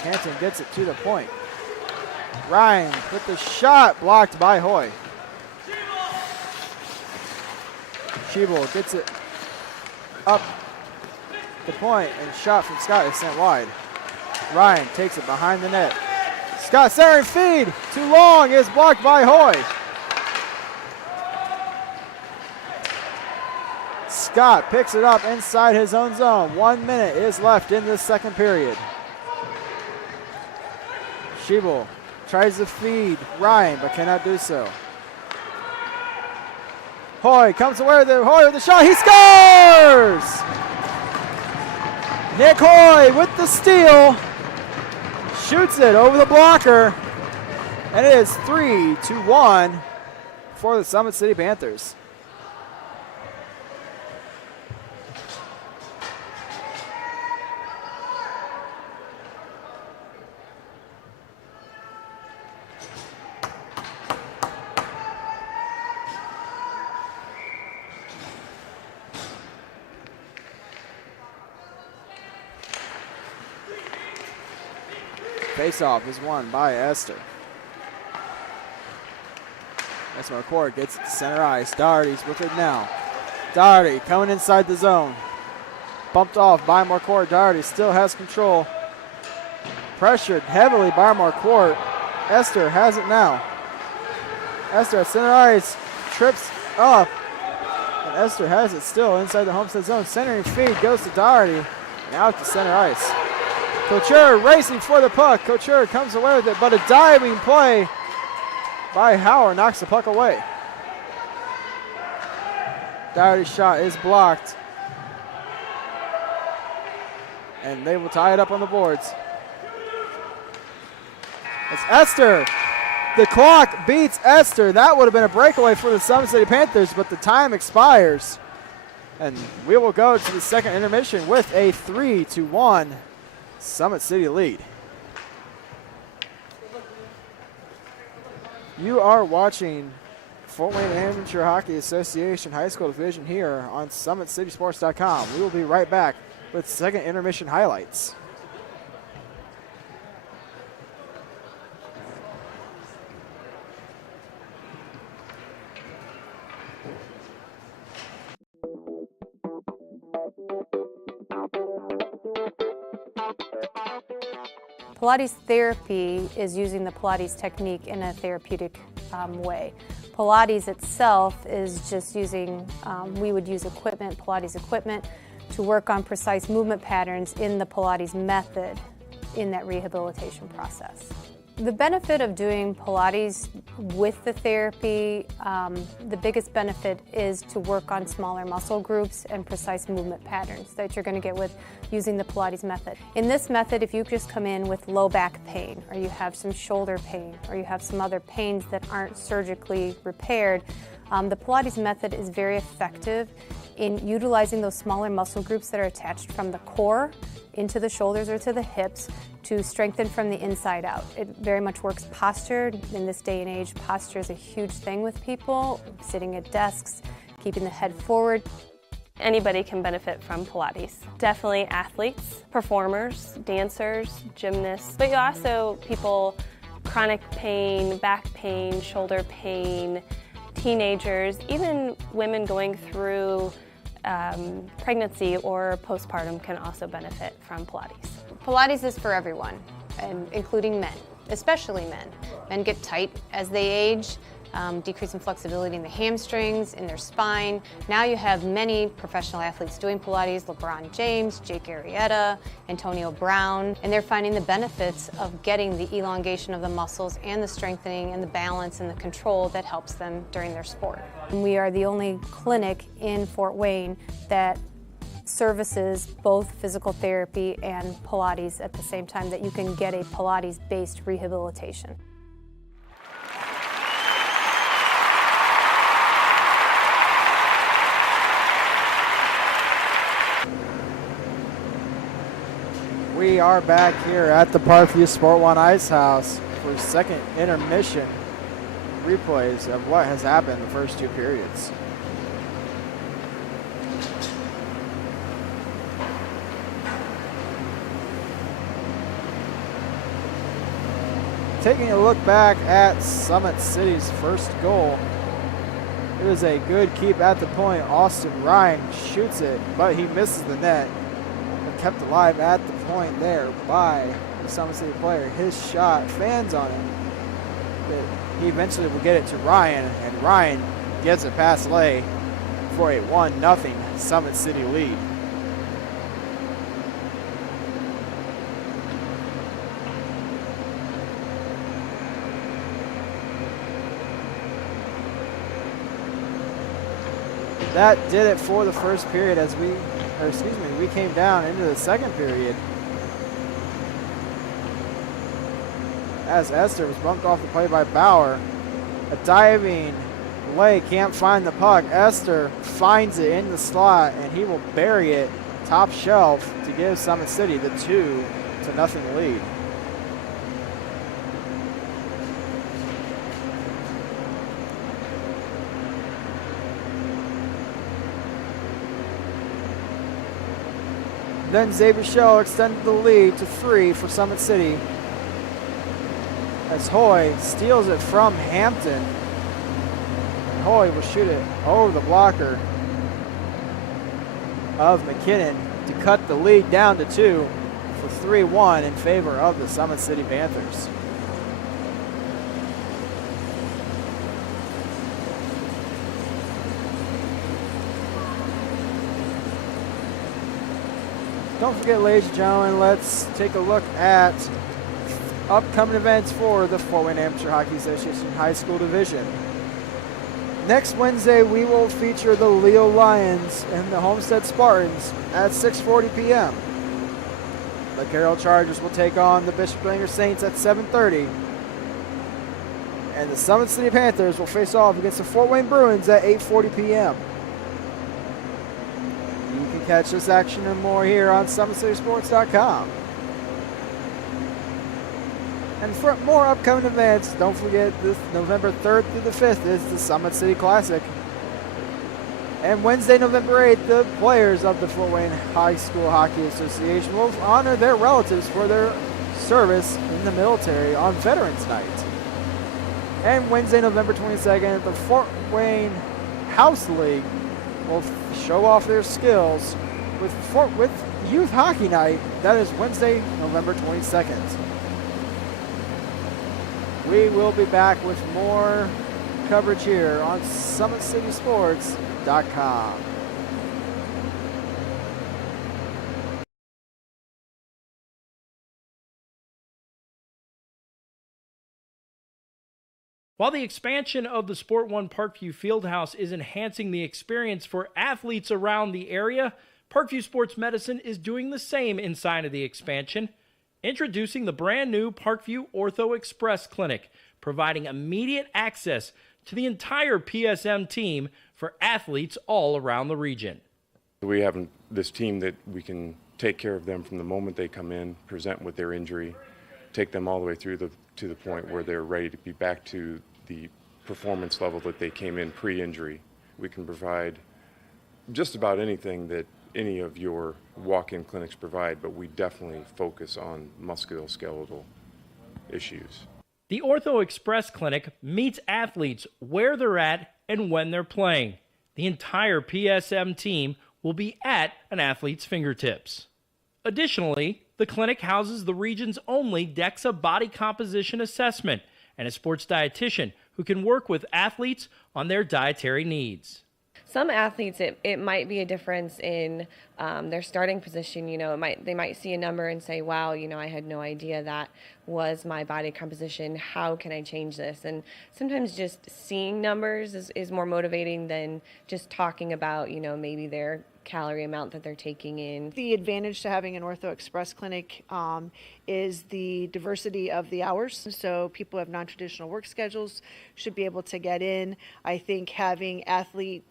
Hampton gets it to the point. Ryan with the shot blocked by Hoy. Schiebel gets it up the point and shot from Scott is sent wide. Ryan takes it behind the net. Scott centering feed, too long, is blocked by Hoy. Scott picks it up inside his own zone. 1 minute is left in this second period. Schiebel tries to feed Ryan, but cannot do so. Hoy comes away with it. Hoy with the shot. He scores! Nick Hoy with the steal. Shoots it over the blocker. And it is 3-1 for the Summit City Panthers. Face-off is won by Esther. As McCourt gets it to center ice. Doherty's with it now. Doherty coming inside the zone. Bumped off by McCourt. Doherty still has control. Pressured heavily by McCourt. Esther has it now. Esther at center ice. Trips up. And Esther has it still inside the Homestead zone. Centering feed goes to Doherty. And out to center ice. Couture racing for the puck. Couture comes away with it, but a diving play by Howard knocks the puck away. Doherty's shot is blocked. And they will tie it up on the boards. It's Esther. The clock beats Esther. That would have been a breakaway for the Summit City Panthers, but the time expires. And we will go to the second intermission with a 3-1 Summit City lead. You are watching Fort Wayne Amateur Hockey Association High School Division here on SummitCitySports.com. We will be right back with second intermission highlights. Pilates therapy is using the Pilates technique in a therapeutic way. Pilates itself is just using, we would use equipment, Pilates equipment, to work on precise movement patterns in the Pilates method in that rehabilitation process. The benefit of doing Pilates with the therapy, the biggest benefit is to work on smaller muscle groups and precise movement patterns that you're going to get with using the Pilates method. In this method, if you just come in with low back pain, or you have some shoulder pain, or you have some other pains that aren't surgically repaired, the Pilates method is very effective in utilizing those smaller muscle groups that are attached from the core into the shoulders or to the hips to strengthen from the inside out. It very much works posture. In this day and age, posture is a huge thing with people, sitting at desks, keeping the head forward. Anybody can benefit from Pilates. Definitely athletes, performers, dancers, gymnasts, but also people, chronic pain, back pain, shoulder pain, teenagers, even women going through pregnancy or postpartum can also benefit from Pilates. Pilates is for everyone, and including men, especially men. Men get tight as they age, decrease in flexibility in the hamstrings, in their spine. Now you have many professional athletes doing Pilates, LeBron James, Jake Arrieta, Antonio Brown, and they're finding the benefits of getting the elongation of the muscles and the strengthening and the balance and the control that helps them during their sport. And we are the only clinic in Fort Wayne that services both physical therapy and Pilates at the same time, that you can get a Pilates-based rehabilitation. We are back here at the Parkview Sport One Ice House for second intermission replays of what has happened in the first two periods. Taking a look back at Summit City's first goal, it was a good keep at the point. Austin Ryan shoots it, but he misses the net. Kept alive at the point there by the Summit City player. His shot fans on him, but he eventually will get it to Ryan, and Ryan gets it past Lay for a 1-0 Summit City lead. That did it for the first period as we came down into the second period. As Esther was bumped off the play by Bauer. A diving Lay can't find the puck. Esther finds it in the slot, and he will bury it top shelf to give Summit City the 2-0 lead. Then Xavier Shell extended the lead to 3 for Summit City, as Hoy steals it from Hampton. And Hoy will shoot it over the blocker of McKinnon to cut the lead down to 2 for 3-1 in favor of the Summit City Panthers. Don't forget, ladies and gentlemen, let's take a look at upcoming events for the Fort Wayne Amateur Hockey Association High School Division. Next Wednesday, we will feature the Leo Lions and the Homestead Spartans at 6:40 p.m. The Carroll Chargers will take on the Bishop Langer Saints at 7:30. And the Summit City Panthers will face off against the Fort Wayne Bruins at 8:40 p.m. Catch this action and more here on SummitCitySports.com. And for more upcoming events, don't forget this November 3rd through the 5th is the Summit City Classic. And Wednesday, November 8th, the players of the Fort Wayne High School Hockey Association will honor their relatives for their service in the military on Veterans Night. And Wednesday, November 22nd, the Fort Wayne House League will show off their skills with Youth Hockey Night. That is Wednesday, November 22nd. We will be back with more coverage here on SummitCitySports.com. While the expansion of the Sport One Parkview Fieldhouse is enhancing the experience for athletes around the area, Parkview Sports Medicine is doing the same inside of the expansion, introducing the brand new Parkview Ortho Express Clinic, providing immediate access to the entire PSM team for athletes all around the region. We have this team that we can take care of them from the moment they come in, present with their injury, take them all the way through to the point where they're ready to be back to the performance level that they came in pre-injury. We can provide just about anything that any of your walk-in clinics provide, but we definitely focus on musculoskeletal issues. The Ortho Express Clinic meets athletes where they're at and when they're playing. The entire PSM team will be at an athlete's fingertips. Additionally, the clinic houses the region's only DEXA body composition assessment and a sports dietitian who can work with athletes on their dietary needs. Some athletes, it might be a difference in their starting position. You know, they might see a number and say, wow, you know, I had no idea that was my body composition. How can I change this? And sometimes just seeing numbers is more motivating than just talking about, you know, maybe their calorie amount that they're taking in. The advantage to having an Ortho Express clinic is the diversity of the hours. So people who have non-traditional work schedules should be able to get in. I think having athlete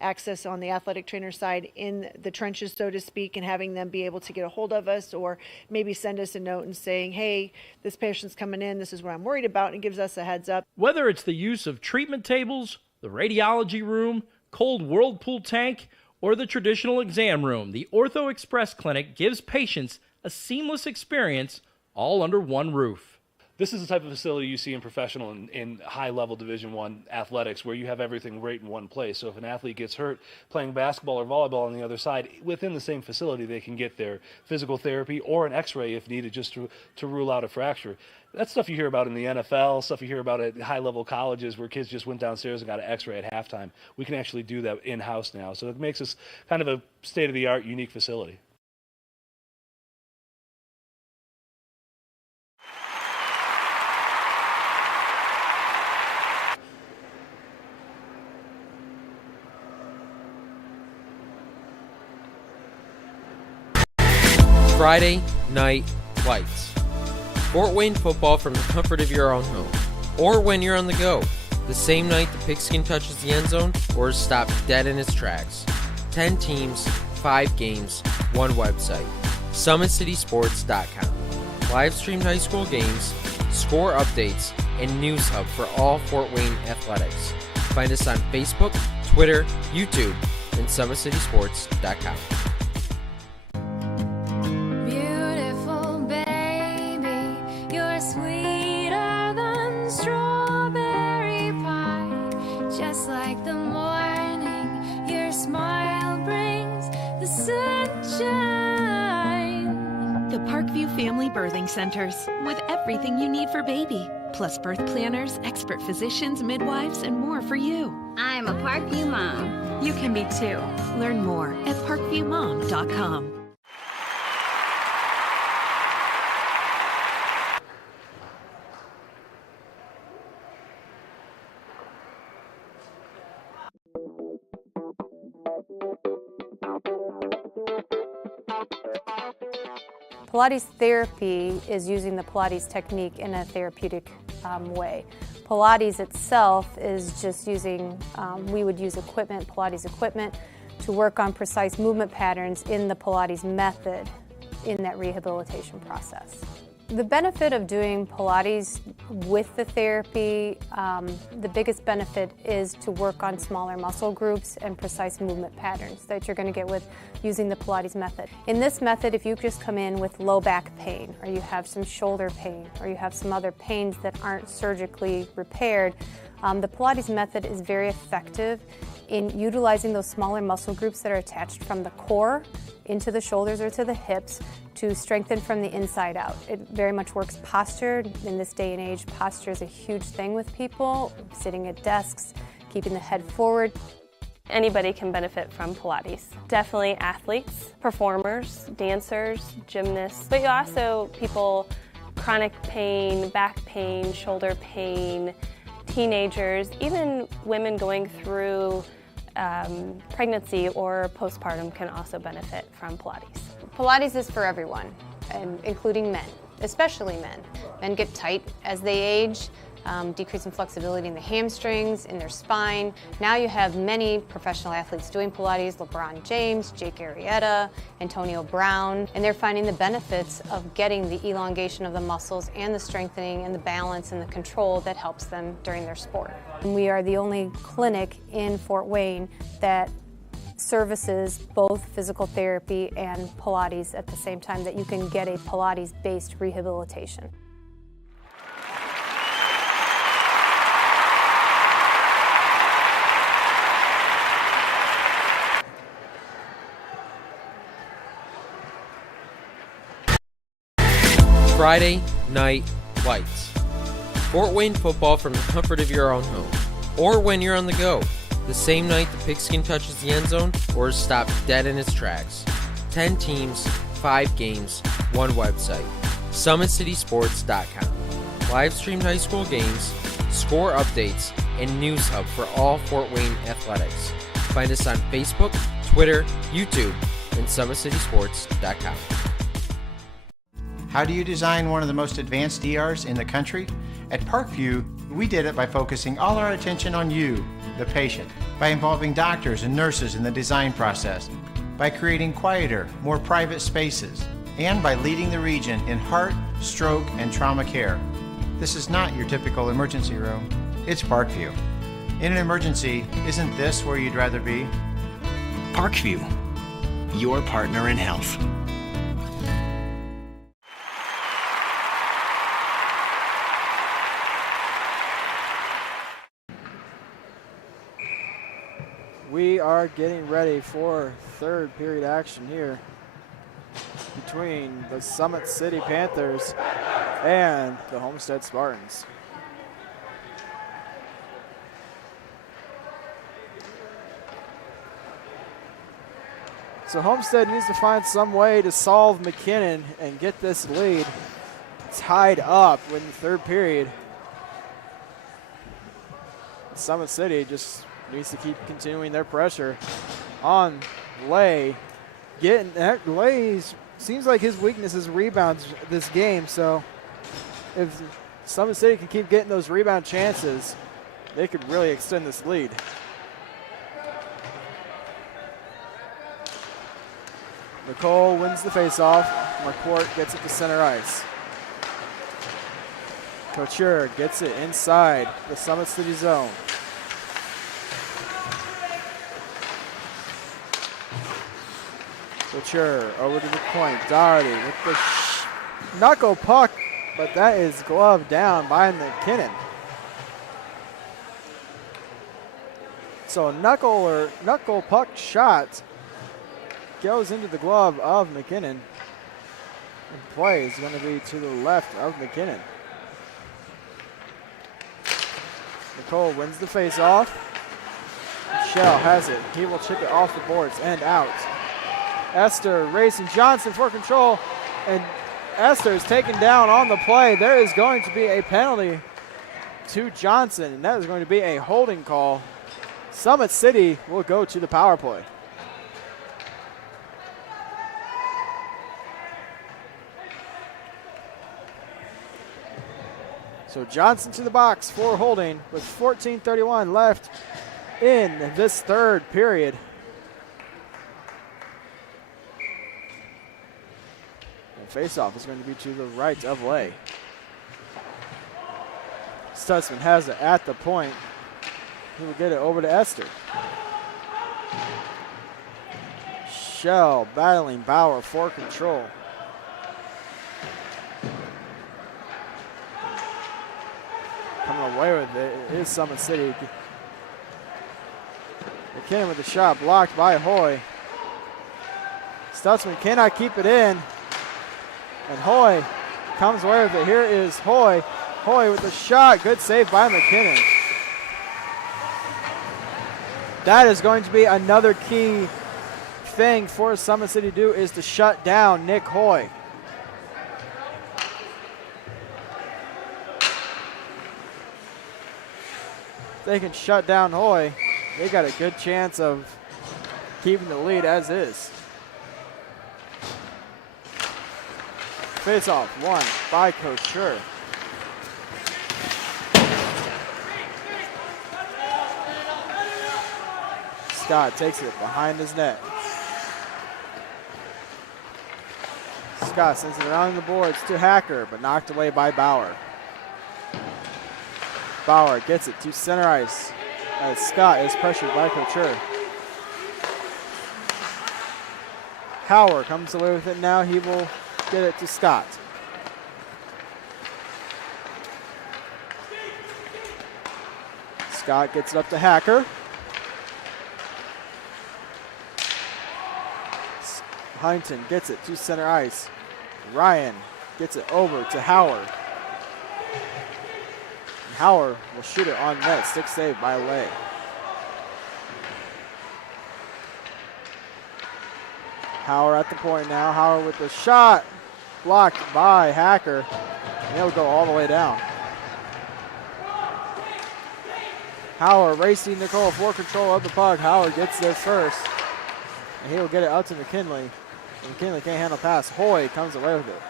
access on the athletic trainer side in the trenches, so to speak, and having them be able to get a hold of us or maybe send us a note and saying, hey, this patient's coming in, this is what I'm worried about, and gives us a heads up. Whether it's the use of treatment tables, the radiology room, cold whirlpool tank, or the traditional exam room, the Ortho Express Clinic gives patients a seamless experience all under one roof. This is the type of facility you see in professional and high-level Division I athletics where you have everything right in one place. So if an athlete gets hurt playing basketball or volleyball on the other side, within the same facility they can get their physical therapy or an x-ray if needed just to rule out a fracture. That's stuff you hear about in the NFL, stuff you hear about at high-level colleges where kids just went downstairs and got an x-ray at halftime. We can actually do that in-house now. So it makes us kind of a state-of-the-art, unique facility. Friday Night Lights. Fort Wayne football from the comfort of your own home, or when you're on the go, the same night the pigskin touches the end zone or is stopped dead in its tracks. 10 teams, 5 games, 1 website. SummitCitySports.com. Live streamed high school games, score updates, and news hub for all Fort Wayne athletics. Find us on Facebook, Twitter, YouTube, and SummitCitySports.com. Sweeter than strawberry pie, just like the morning your smile brings the sunshine. The Parkview Family Birthing Centers, with everything you need for baby, plus birth planners, expert physicians, midwives, and more for you. I'm a Parkview mom. You can be too. Learn more at parkviewmom.com. Pilates therapy is using the Pilates technique in a therapeutic way. Pilates itself is just using, we would use equipment, Pilates equipment, to work on precise movement patterns in the Pilates method in that rehabilitation process. The benefit of doing Pilates with the therapy, the biggest benefit is to work on smaller muscle groups and precise movement patterns that you're going to get with using the Pilates method. In this method, if you just come in with low back pain, or you have some shoulder pain, or you have some other pains that aren't surgically repaired, the Pilates method is very effective in utilizing those smaller muscle groups that are attached from the core into the shoulders or to the hips to strengthen from the inside out. It very much works posture. In this day and age, posture is a huge thing with people, sitting at desks, keeping the head forward. Anybody can benefit from Pilates. Definitely athletes, performers, dancers, gymnasts, but also people, chronic pain, back pain, shoulder pain, teenagers, even women going through pregnancy or postpartum can also benefit from Pilates. Pilates is for everyone, and including men, especially men. Men get tight as they age, decreasing flexibility in the hamstrings, in their spine. Now you have many professional athletes doing Pilates, LeBron James, Jake Arrieta, Antonio Brown, and they're finding the benefits of getting the elongation of the muscles and the strengthening and the balance and the control that helps them during their sport. And we are the only clinic in Fort Wayne that services both physical therapy and Pilates at the same time, that you can get a Pilates-based rehabilitation. Friday Night Lights. Fort Wayne football from the comfort of your own home, or when you're on the go, the same night the pigskin touches the end zone or is stopped dead in its tracks. 10 teams, 5 games, 1 website. SummitCitySports.com. Live streamed high school games, score updates, and news hub for all Fort Wayne athletics. Find us on Facebook, Twitter, YouTube, and SummitCitySports.com. How do you design one of the most advanced ERs in the country? At Parkview, we did it by focusing all our attention on you, the patient, by involving doctors and nurses in the design process, by creating quieter, more private spaces, and by leading the region in heart, stroke, and trauma care. This is not your typical emergency room. It's Parkview. In an emergency, isn't this where you'd rather be? Parkview, your partner in health. We are getting ready for third period action here between the Summit City Panthers and the Homestead Spartans. So Homestead needs to find some way to solve McKinnon and get this lead tied up in the third period. Summit City just needs to keep continuing their pressure on Lay. Lay seems like his weakness is rebounds this game, so if Summit City can keep getting those rebound chances, they could really extend this lead. Nicole wins the faceoff. McCourt gets it to center ice. Couture gets it inside the Summit City zone. Couture over to the point. Doherty with the knuckle puck, but that is gloved down by McKinnon. So a knuckle puck shot goes into the glove of McKinnon. And play is going to be to the left of McKinnon. Nicole wins the face-off. Michelle has it. He will chip it off the boards and out. Esther racing Johnson for control, and Esther is taken down on the play. There is going to be a penalty to Johnson, and that is going to be a holding call. Summit City will go to the power play. So Johnson to the box for holding with 14:31 left in this third period. Face-off is going to be to the right of Lay. Stutzman has it at the point. He will get it over to Esther. Shell battling Bauer for control. Coming away with it is Summit City. McKinnon with the shot blocked by Hoy. Stutzman cannot keep it in. And Hoy comes away with it. Here is Hoy. Hoy with the shot. Good save by McKinnon. That is going to be another key thing for Summit City to do, is to shut down Nick Hoy. If they can shut down Hoy, they got a good chance of keeping the lead as is. Face off, won by Couture. Scott takes it behind his net. Scott sends it around the boards to Hacker, but knocked away by Bauer. Bauer gets it to center ice as Scott is pressured by Couture. Howard comes away with it now. He will get it to Scott. Scott gets it up to Hacker. Huntington gets it to center ice. Ryan gets it over to Howard. And Howard will shoot it on net. Stick save by Lay. Howard at the point now. Howard with the shot. Blocked by Hacker. And he'll go all the way down. Howard racing Nicole for control of the puck. Howard gets there first. And he'll get it out to McKinley. McKinley can't handle pass. Hoy comes away with it.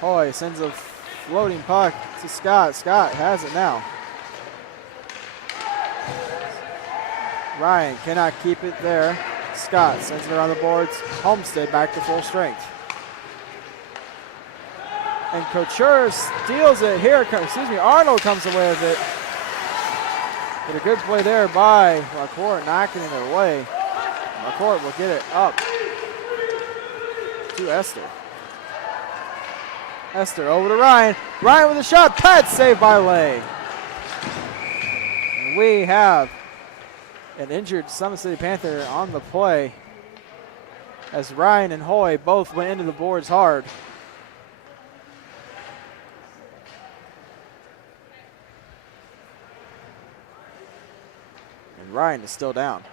Hoy sends a floating puck to Scott. Scott has it now. Ryan cannot keep it there. Scott sends it around the boards. Homestead back to full strength. And Couture steals it here. Arnold comes away with it. But a good play there by LaCourt, knocking it away. LaCourt will get it up to Esther. Esther over to Ryan. Ryan with a shot. Pad save by Lay. And we have an injured Summit City Panther on the play as Ryan and Hoy both went into the boards hard. And Ryan is still down.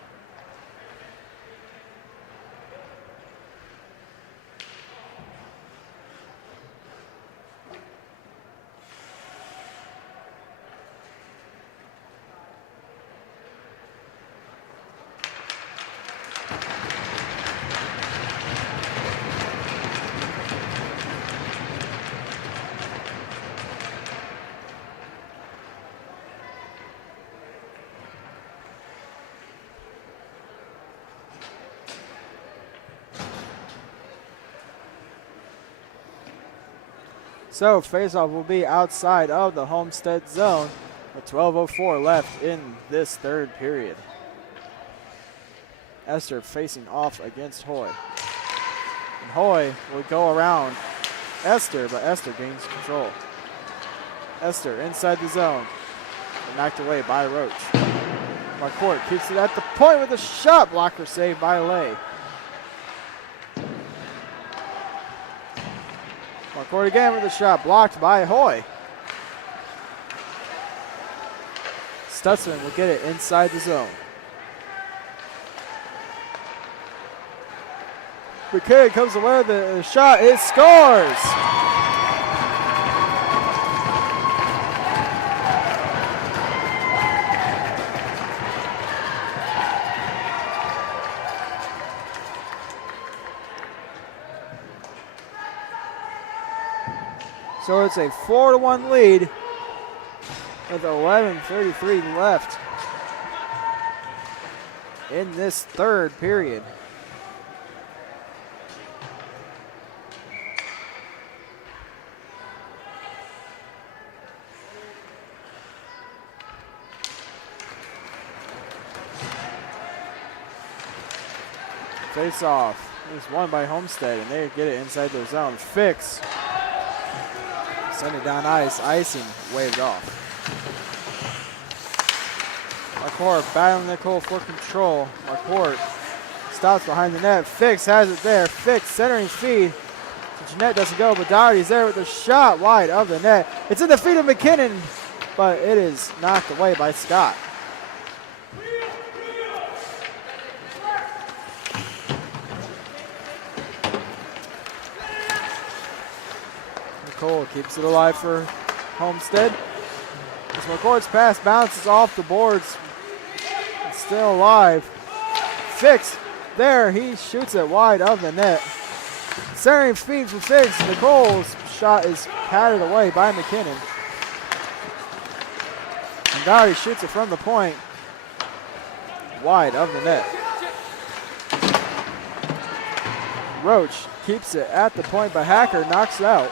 So faceoff will be outside of the Homestead zone with 12:04 left in this third period. Esther facing off against Hoy. And Hoy will go around Esther, but Esther gains control. Esther inside the zone. Knocked away by Roach. McCourt keeps it at the point with a shot. Blocker save by Lay. McCourt again with a shot blocked by Hoy. Stutzman will get it inside the zone. McKinnon comes away with the shot. It scores! So it's a 4-1 lead with 11:33 left in this third period. Face off is won by Homestead, and they get it inside their zone. Fix. Send it down ice. Icing waved off. McCourt battling Nicole for control. McCourt stops behind the net. Fix has it there. Fix centering feed. Jeanette doesn't go, but Doherty's there with the shot wide of the net. It's in the feet of McKinnon, but it is knocked away by Scott. Nicole keeps it alive for Homestead. As McCourt's pass bounces off the boards. It's still alive. Fix there. He shoots it wide of the net. Centering feed for Fix. Nicole's shot is patted away by McKinnon. And Doherty shoots it from the point. Wide of the net. Roach keeps it at the point, but Hacker knocks it out.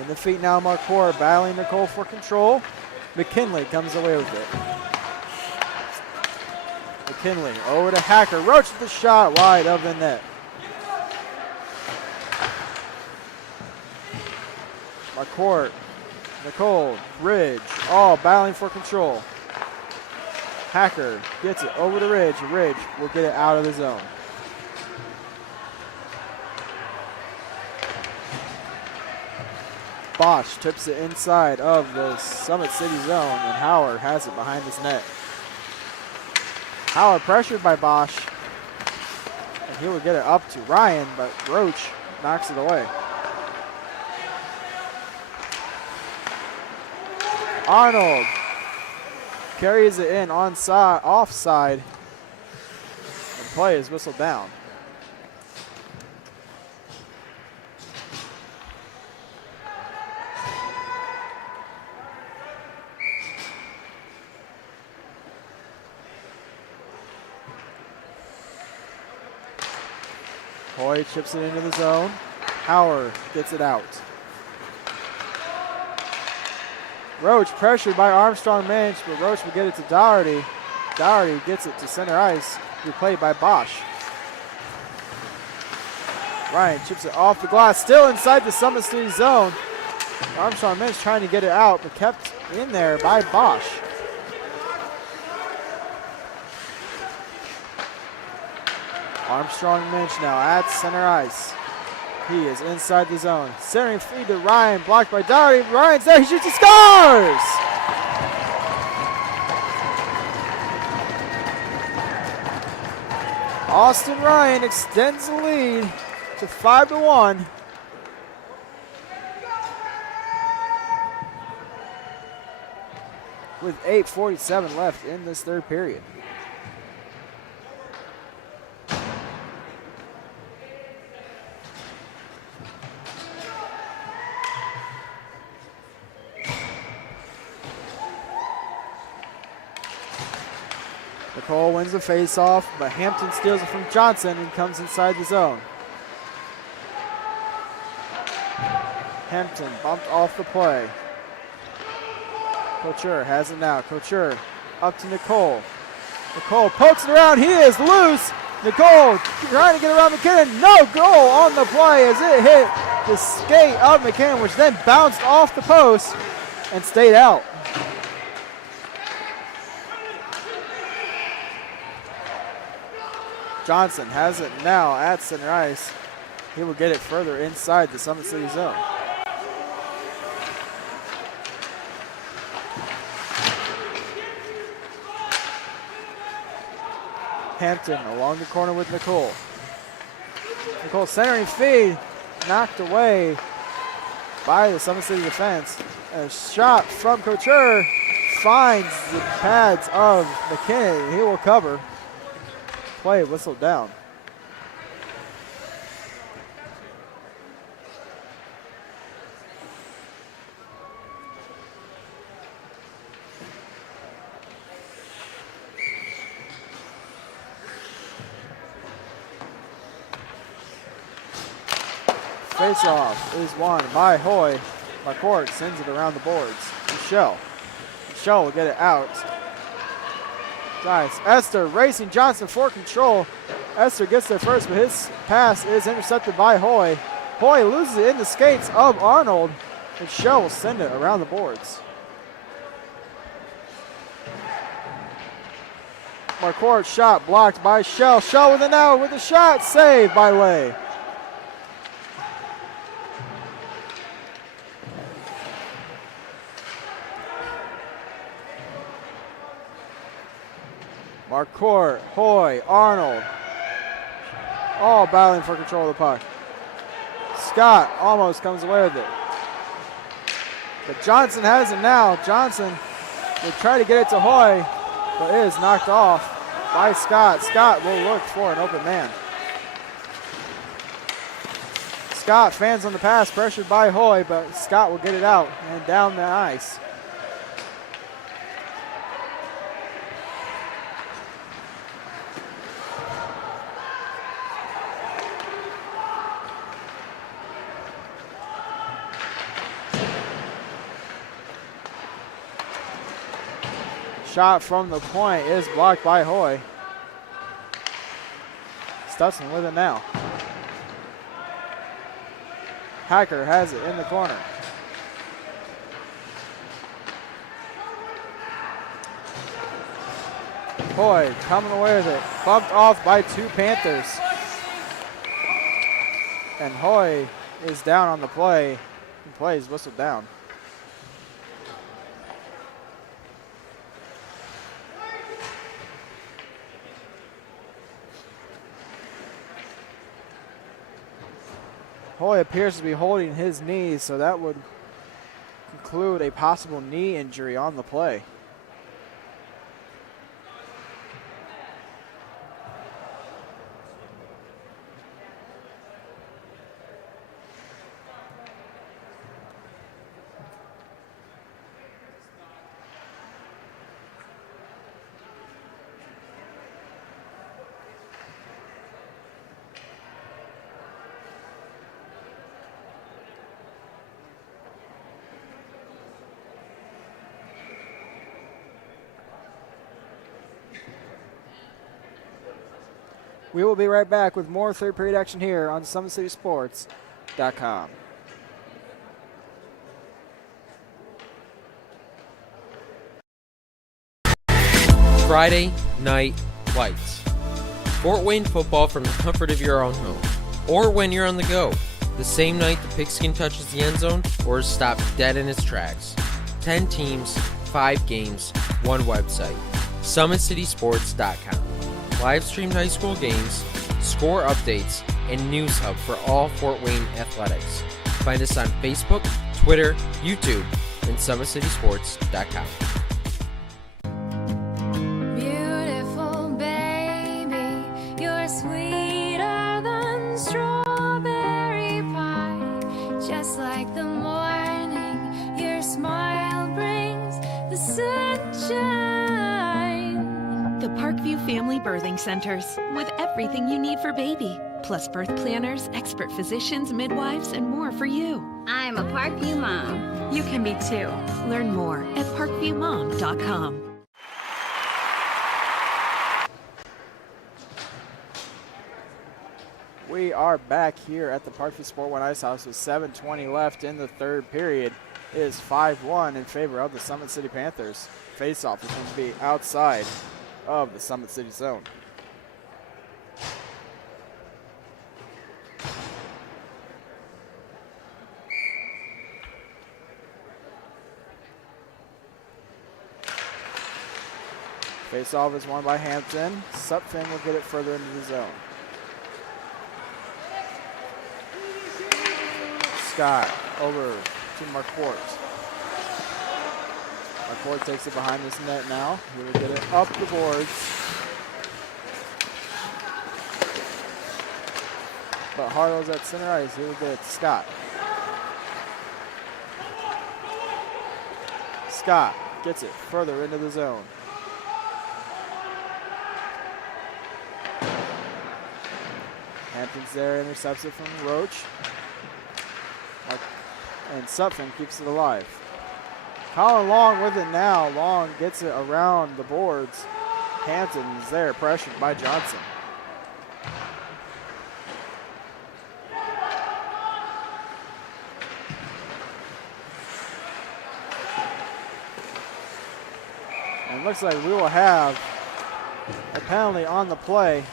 In the feet now, McCourt battling Nicole for control. McKinley comes away with it. McKinley over to Hacker. Roach with the shot wide of the net. McCourt, Nicole, Ridge, all battling for control. Hacker gets it over to Ridge. Ridge will get it out of the zone. Bosch tips it inside of the Summit City zone, and Howard has it behind his net. Howard pressured by Bosch, and he will get it up to Ryan, but Roach knocks it away. Arnold carries it in offside, and play is whistled down. Hoy chips it into the zone. Howard gets it out. Roach pressured by Armstrong Minch, but Roach will get it to Doherty. Doherty gets it to center ice, replayed by Bosch. Ryan chips it off the glass, still inside the Summit City zone. Armstrong Minch trying to get it out, but kept in there by Bosch. Armstrong Minch now at center ice. He is inside the zone. Centering feed to Ryan, blocked by Doherty. Ryan's there, he shoots, he scores! Austin Ryan extends the lead to 5-1. With 8:47 left in this third period. Nicole wins the face-off, but Hampton steals it from Johnson and comes inside the zone. Hampton bumped off the play. Couture has it now. Couture up to Nicole. Nicole pokes it around. He is loose. Nicole trying to get around McKinnon. No goal on the play as it hit the skate of McKinnon, which then bounced off the post and stayed out. Johnson has it now at center ice. He will get it further inside the Summit City zone. Hampton along the corner with Nicole. Nicole centering feed, knocked away by the Summit City defense. A shot from Couture finds the pads of McKinnon. He will cover. Play whistled down. Face-off is won by Hoy. McCourt sends it around the boards. Michelle will get it out. Nice. Esther racing Johnson for control. Esther gets there first, but his pass is intercepted by Hoy. Hoy loses it in the skates of Arnold. Michelle will send it around the boards. McCourt shot blocked by Shell. Shell with an out with a shot. Saved by Lay. Marcourt, Hoy, Arnold, all battling for control of the puck. Scott almost comes away with it. But Johnson has it now. Johnson will try to get it to Hoy, but it is knocked off by Scott. Scott will look for an open man. Scott fans on the pass, pressured by Hoy, but Scott will get it out and down the ice. Shot from the point is blocked by Hoy. Stutson with it now. Hacker has it in the corner. Hoy coming away with it. Bumped off by two Panthers. And Hoy is down on the play. The play is whistled down. Hoy appears to be holding his knee, so that would conclude a possible knee injury on the play. We will be right back with more third period action here on SummitCitySports.com. Friday Night Lights. Fort Wayne football from the comfort of your own home, or when you're on the go, the same night the pigskin touches the end zone or is stopped dead in its tracks. 10 teams, 5 games, 1 website. SummitCitySports.com. Live streamed high school games, score updates, and news hub for all Fort Wayne athletics. Find us on Facebook, Twitter, YouTube, and SummitCitySports.com. Beautiful baby, you're sweeter than strawberry pie. Just like the morning, your smile brings the sunshine. The Parkview Family Birthing Centers, with everything you need for baby, plus birth planners, expert physicians, midwives, and more for you. I'm a Parkview mom. You can be too. Learn more at parkviewmom.com. We are back here at the Parkview Sport One Ice House with 7:20 left in the third period. It is 5-1 in favor of the Summit City Panthers. Face-off is going to be outside of the Summit City zone. Face-off is won by Hampton. Sutphin will get it further into the zone. Scott over to Marquardt. Marquardt takes it behind this net now. He will get it up the boards. But Harlow's at center ice. He will get it to Scott. Scott gets it further into the zone. Hampton's there, intercepts it from Roach. and Sutphin keeps it alive. Colin Long with it now. Long gets it around the boards. Hampton is there, pressured by Johnson. And it looks like we will have a penalty on the play.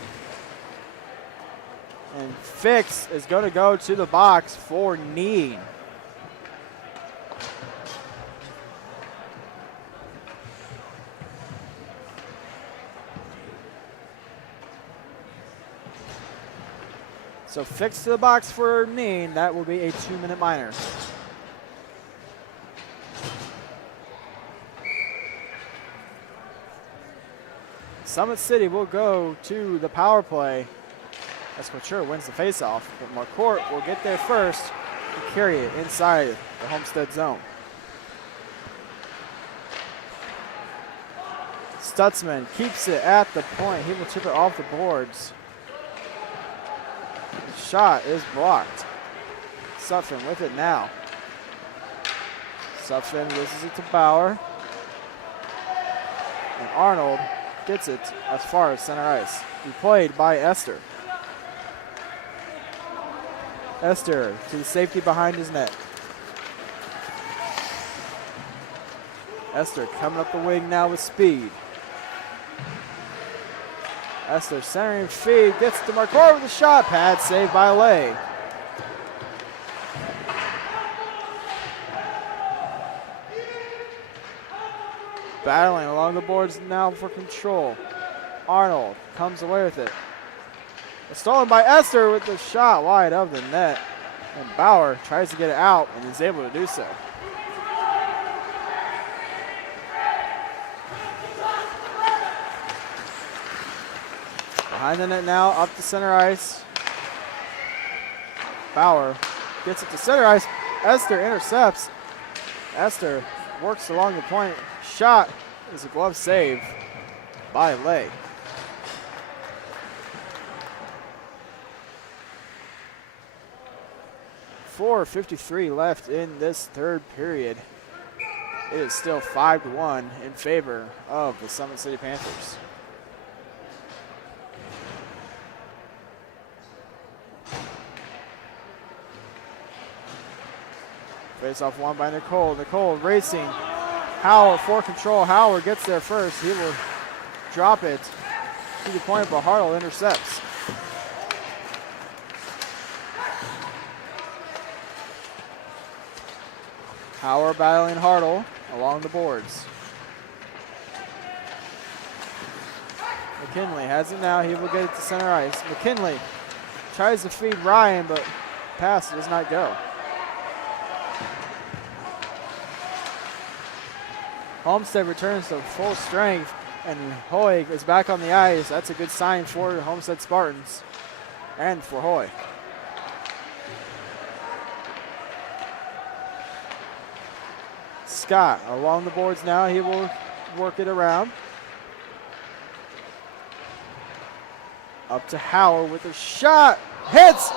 And Fix is going to go to the box for knee. So Fix to the box for knee. That will be a 2-minute minor. Summit City will go to the power play. Escochur wins the faceoff, but Marcourt will get there first to carry it inside the Homestead zone. Stutzman keeps it at the point. He will chip it off the boards. The shot is blocked. Sutphin with it now. Sutphin loses it to Bauer. And Arnold gets it as far as center ice. Replayed by Esther. Esther to the safety behind his net. Esther coming up the wing now with speed. Esther centering feed, gets to Marcourt with a shot. Pad saved by Lay. Battling along the boards now for control. Arnold comes away with it. Stolen by Esther with the shot wide of the net. And Bauer tries to get it out and is able to do so. Behind the net now, up to center ice. Bauer gets it to center ice. Esther intercepts. Esther works along the point. Shot is a glove save by Lay. .4:53 left in this third period. It is still 5-1 in favor of the Summit City Panthers. Face off one by Nicole. Nicole racing. Howard for control. Howard gets there first. He will drop it to the point, but Hartle intercepts. Howard battling Hartle along the boards. McKinley has it now. He will get it to center ice. McKinley tries to feed Ryan, but pass does not go. Homestead returns to full strength, and Hoy is back on the ice. That's a good sign for the Homestead Spartans and for Hoy. Scott along the boards now. He will work it around. Up to Howard with a shot. Hits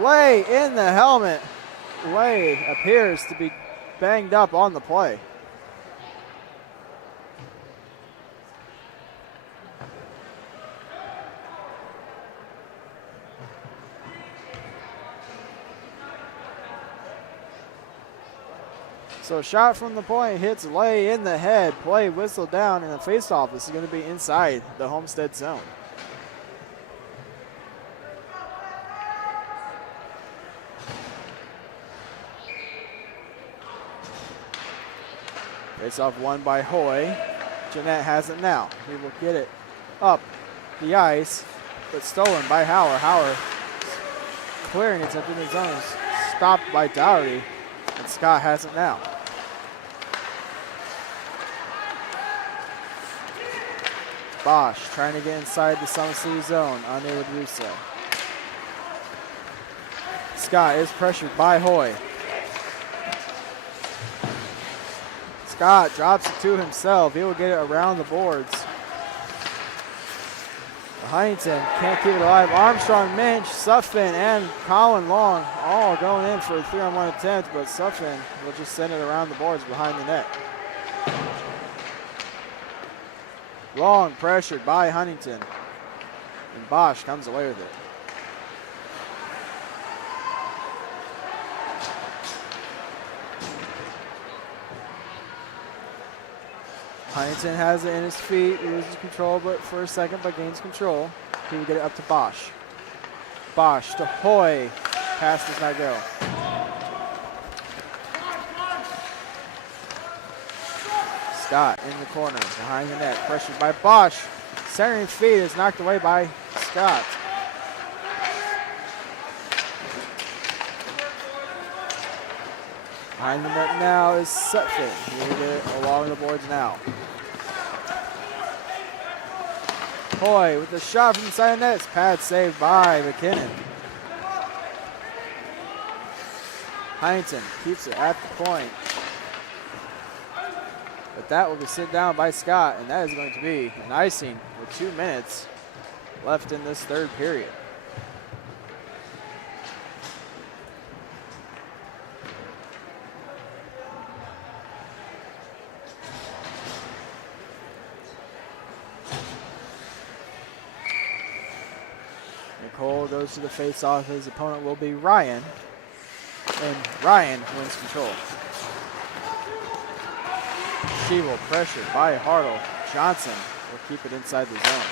Lay in the helmet. Lay appears to be banged up on the play. So a shot from the point hits Lay in the head. Play whistled down, and the faceoff is going to be inside the Homestead zone. Faceoff won by Hoy. Jeanette has it now. He will get it up the ice, but stolen by Howard. Howard clearing it up in the zone. Stopped by Dougherty, and Scott has it now. Bosch trying to get inside the Summit City zone, unable to do so. Scott is pressured by Hoy. Scott drops it to himself. He will get it around the boards. Huntington can't keep it alive. Armstrong, Minch, Suffin, and Colin Long all going in for a 3-on-1 attempt, but Suffin will just send it around the boards behind the net. Long pressured by Huntington, and Bosch comes away with it. Huntington has it in his feet, loses control but for a second, but gains control. He will get it up to Bosch. Bosch to Hoy. Pass does not go. Scott in the corner, behind the net, pressured by Bosch. Centering feed is knocked away by Scott. Behind the net now is Sutphin. He will get it along the boards now. Hoy with the shot from inside the net. Pad saved by McKinnon. Huntington keeps it at the point. But that will be sit down by Scott, and that is going to be an icing with 2 minutes left in this third period. Nicole goes to the face-off. His opponent will be Ryan, and Ryan wins control. Sheevel pressured by Hartle. Johnson will keep it inside the zone.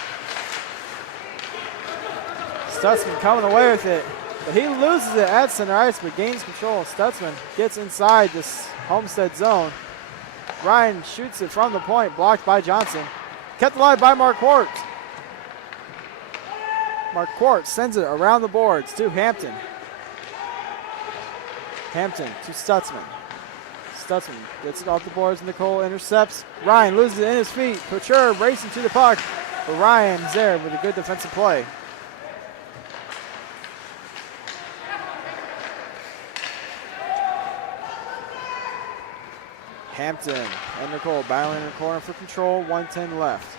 Stutzman coming away with it, but he loses it at center ice, but gains control. Stutzman gets inside this Homestead zone. Ryan shoots it from the point, blocked by Johnson. Kept alive by Marquardt. Marquardt sends it around the boards to Hampton. Hampton to Stutzman. Stutzman gets it off the boards. Nicole intercepts. Ryan loses it in his feet. Couture racing to the puck, but Ryan is there with a good defensive play. Hampton and Nicole battling in the corner for control. 1:10 left.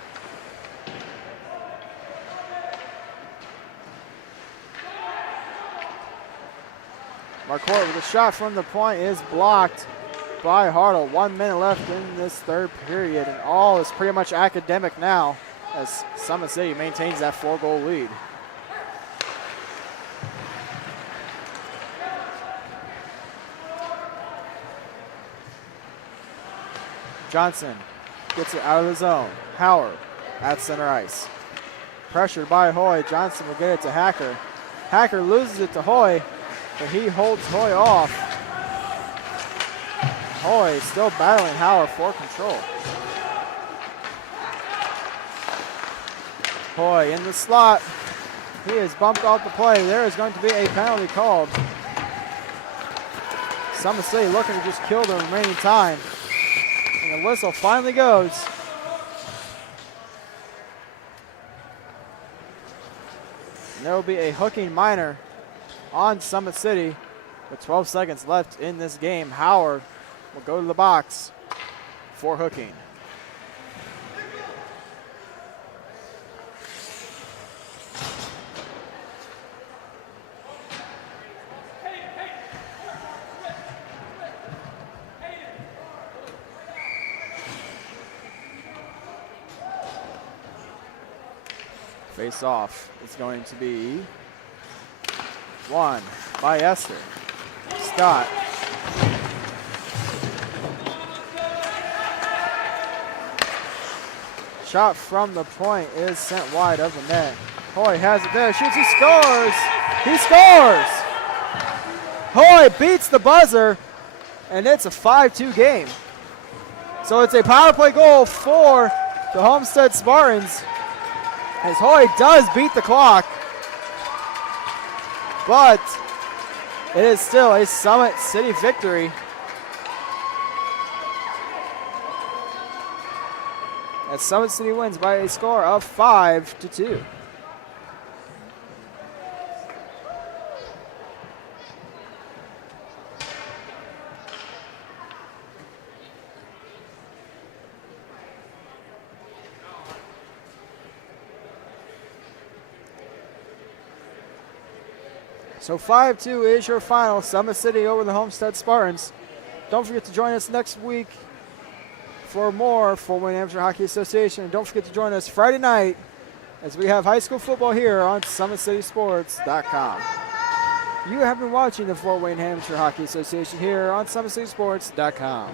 Marquardt with a shot from the point is blocked by Hartle. 1 minute left in this third period, and all is pretty much academic now as Summit City maintains that 4-goal lead. Johnson gets it out of the zone. Howard at center ice. Pressured by Hoy. Johnson will get it to Hacker. Hacker loses it to Hoy, but he holds Hoy off. Hoy still battling Howard for control. Hoy in the slot. He is bumped off the play. There is going to be a penalty called. Summit City looking to just kill the remaining time. And the whistle finally goes. And there will be a hooking minor on Summit City with 12 seconds left in this game. Howard will go to the box for hooking. Face off. It's going to be won by Esther. Scott. Shot from the point is sent wide of the net. Hoy has it there. Shoots. He scores. He scores. Hoy beats the buzzer, and it's a 5-2 game. So it's a power play goal for the Homestead Spartans, as Hoy does beat the clock, but it is still a Summit City victory. As Summit City wins by a score of 5-2. So 5-2 is your final. Summit City over the Homestead Spartans. Don't forget to join us next week for more Fort Wayne Amateur Hockey Association. And don't forget to join us Friday night as we have high school football here on SummitCitySports.com. You have been watching the Fort Wayne Amateur Hockey Association here on SummitCitySports.com.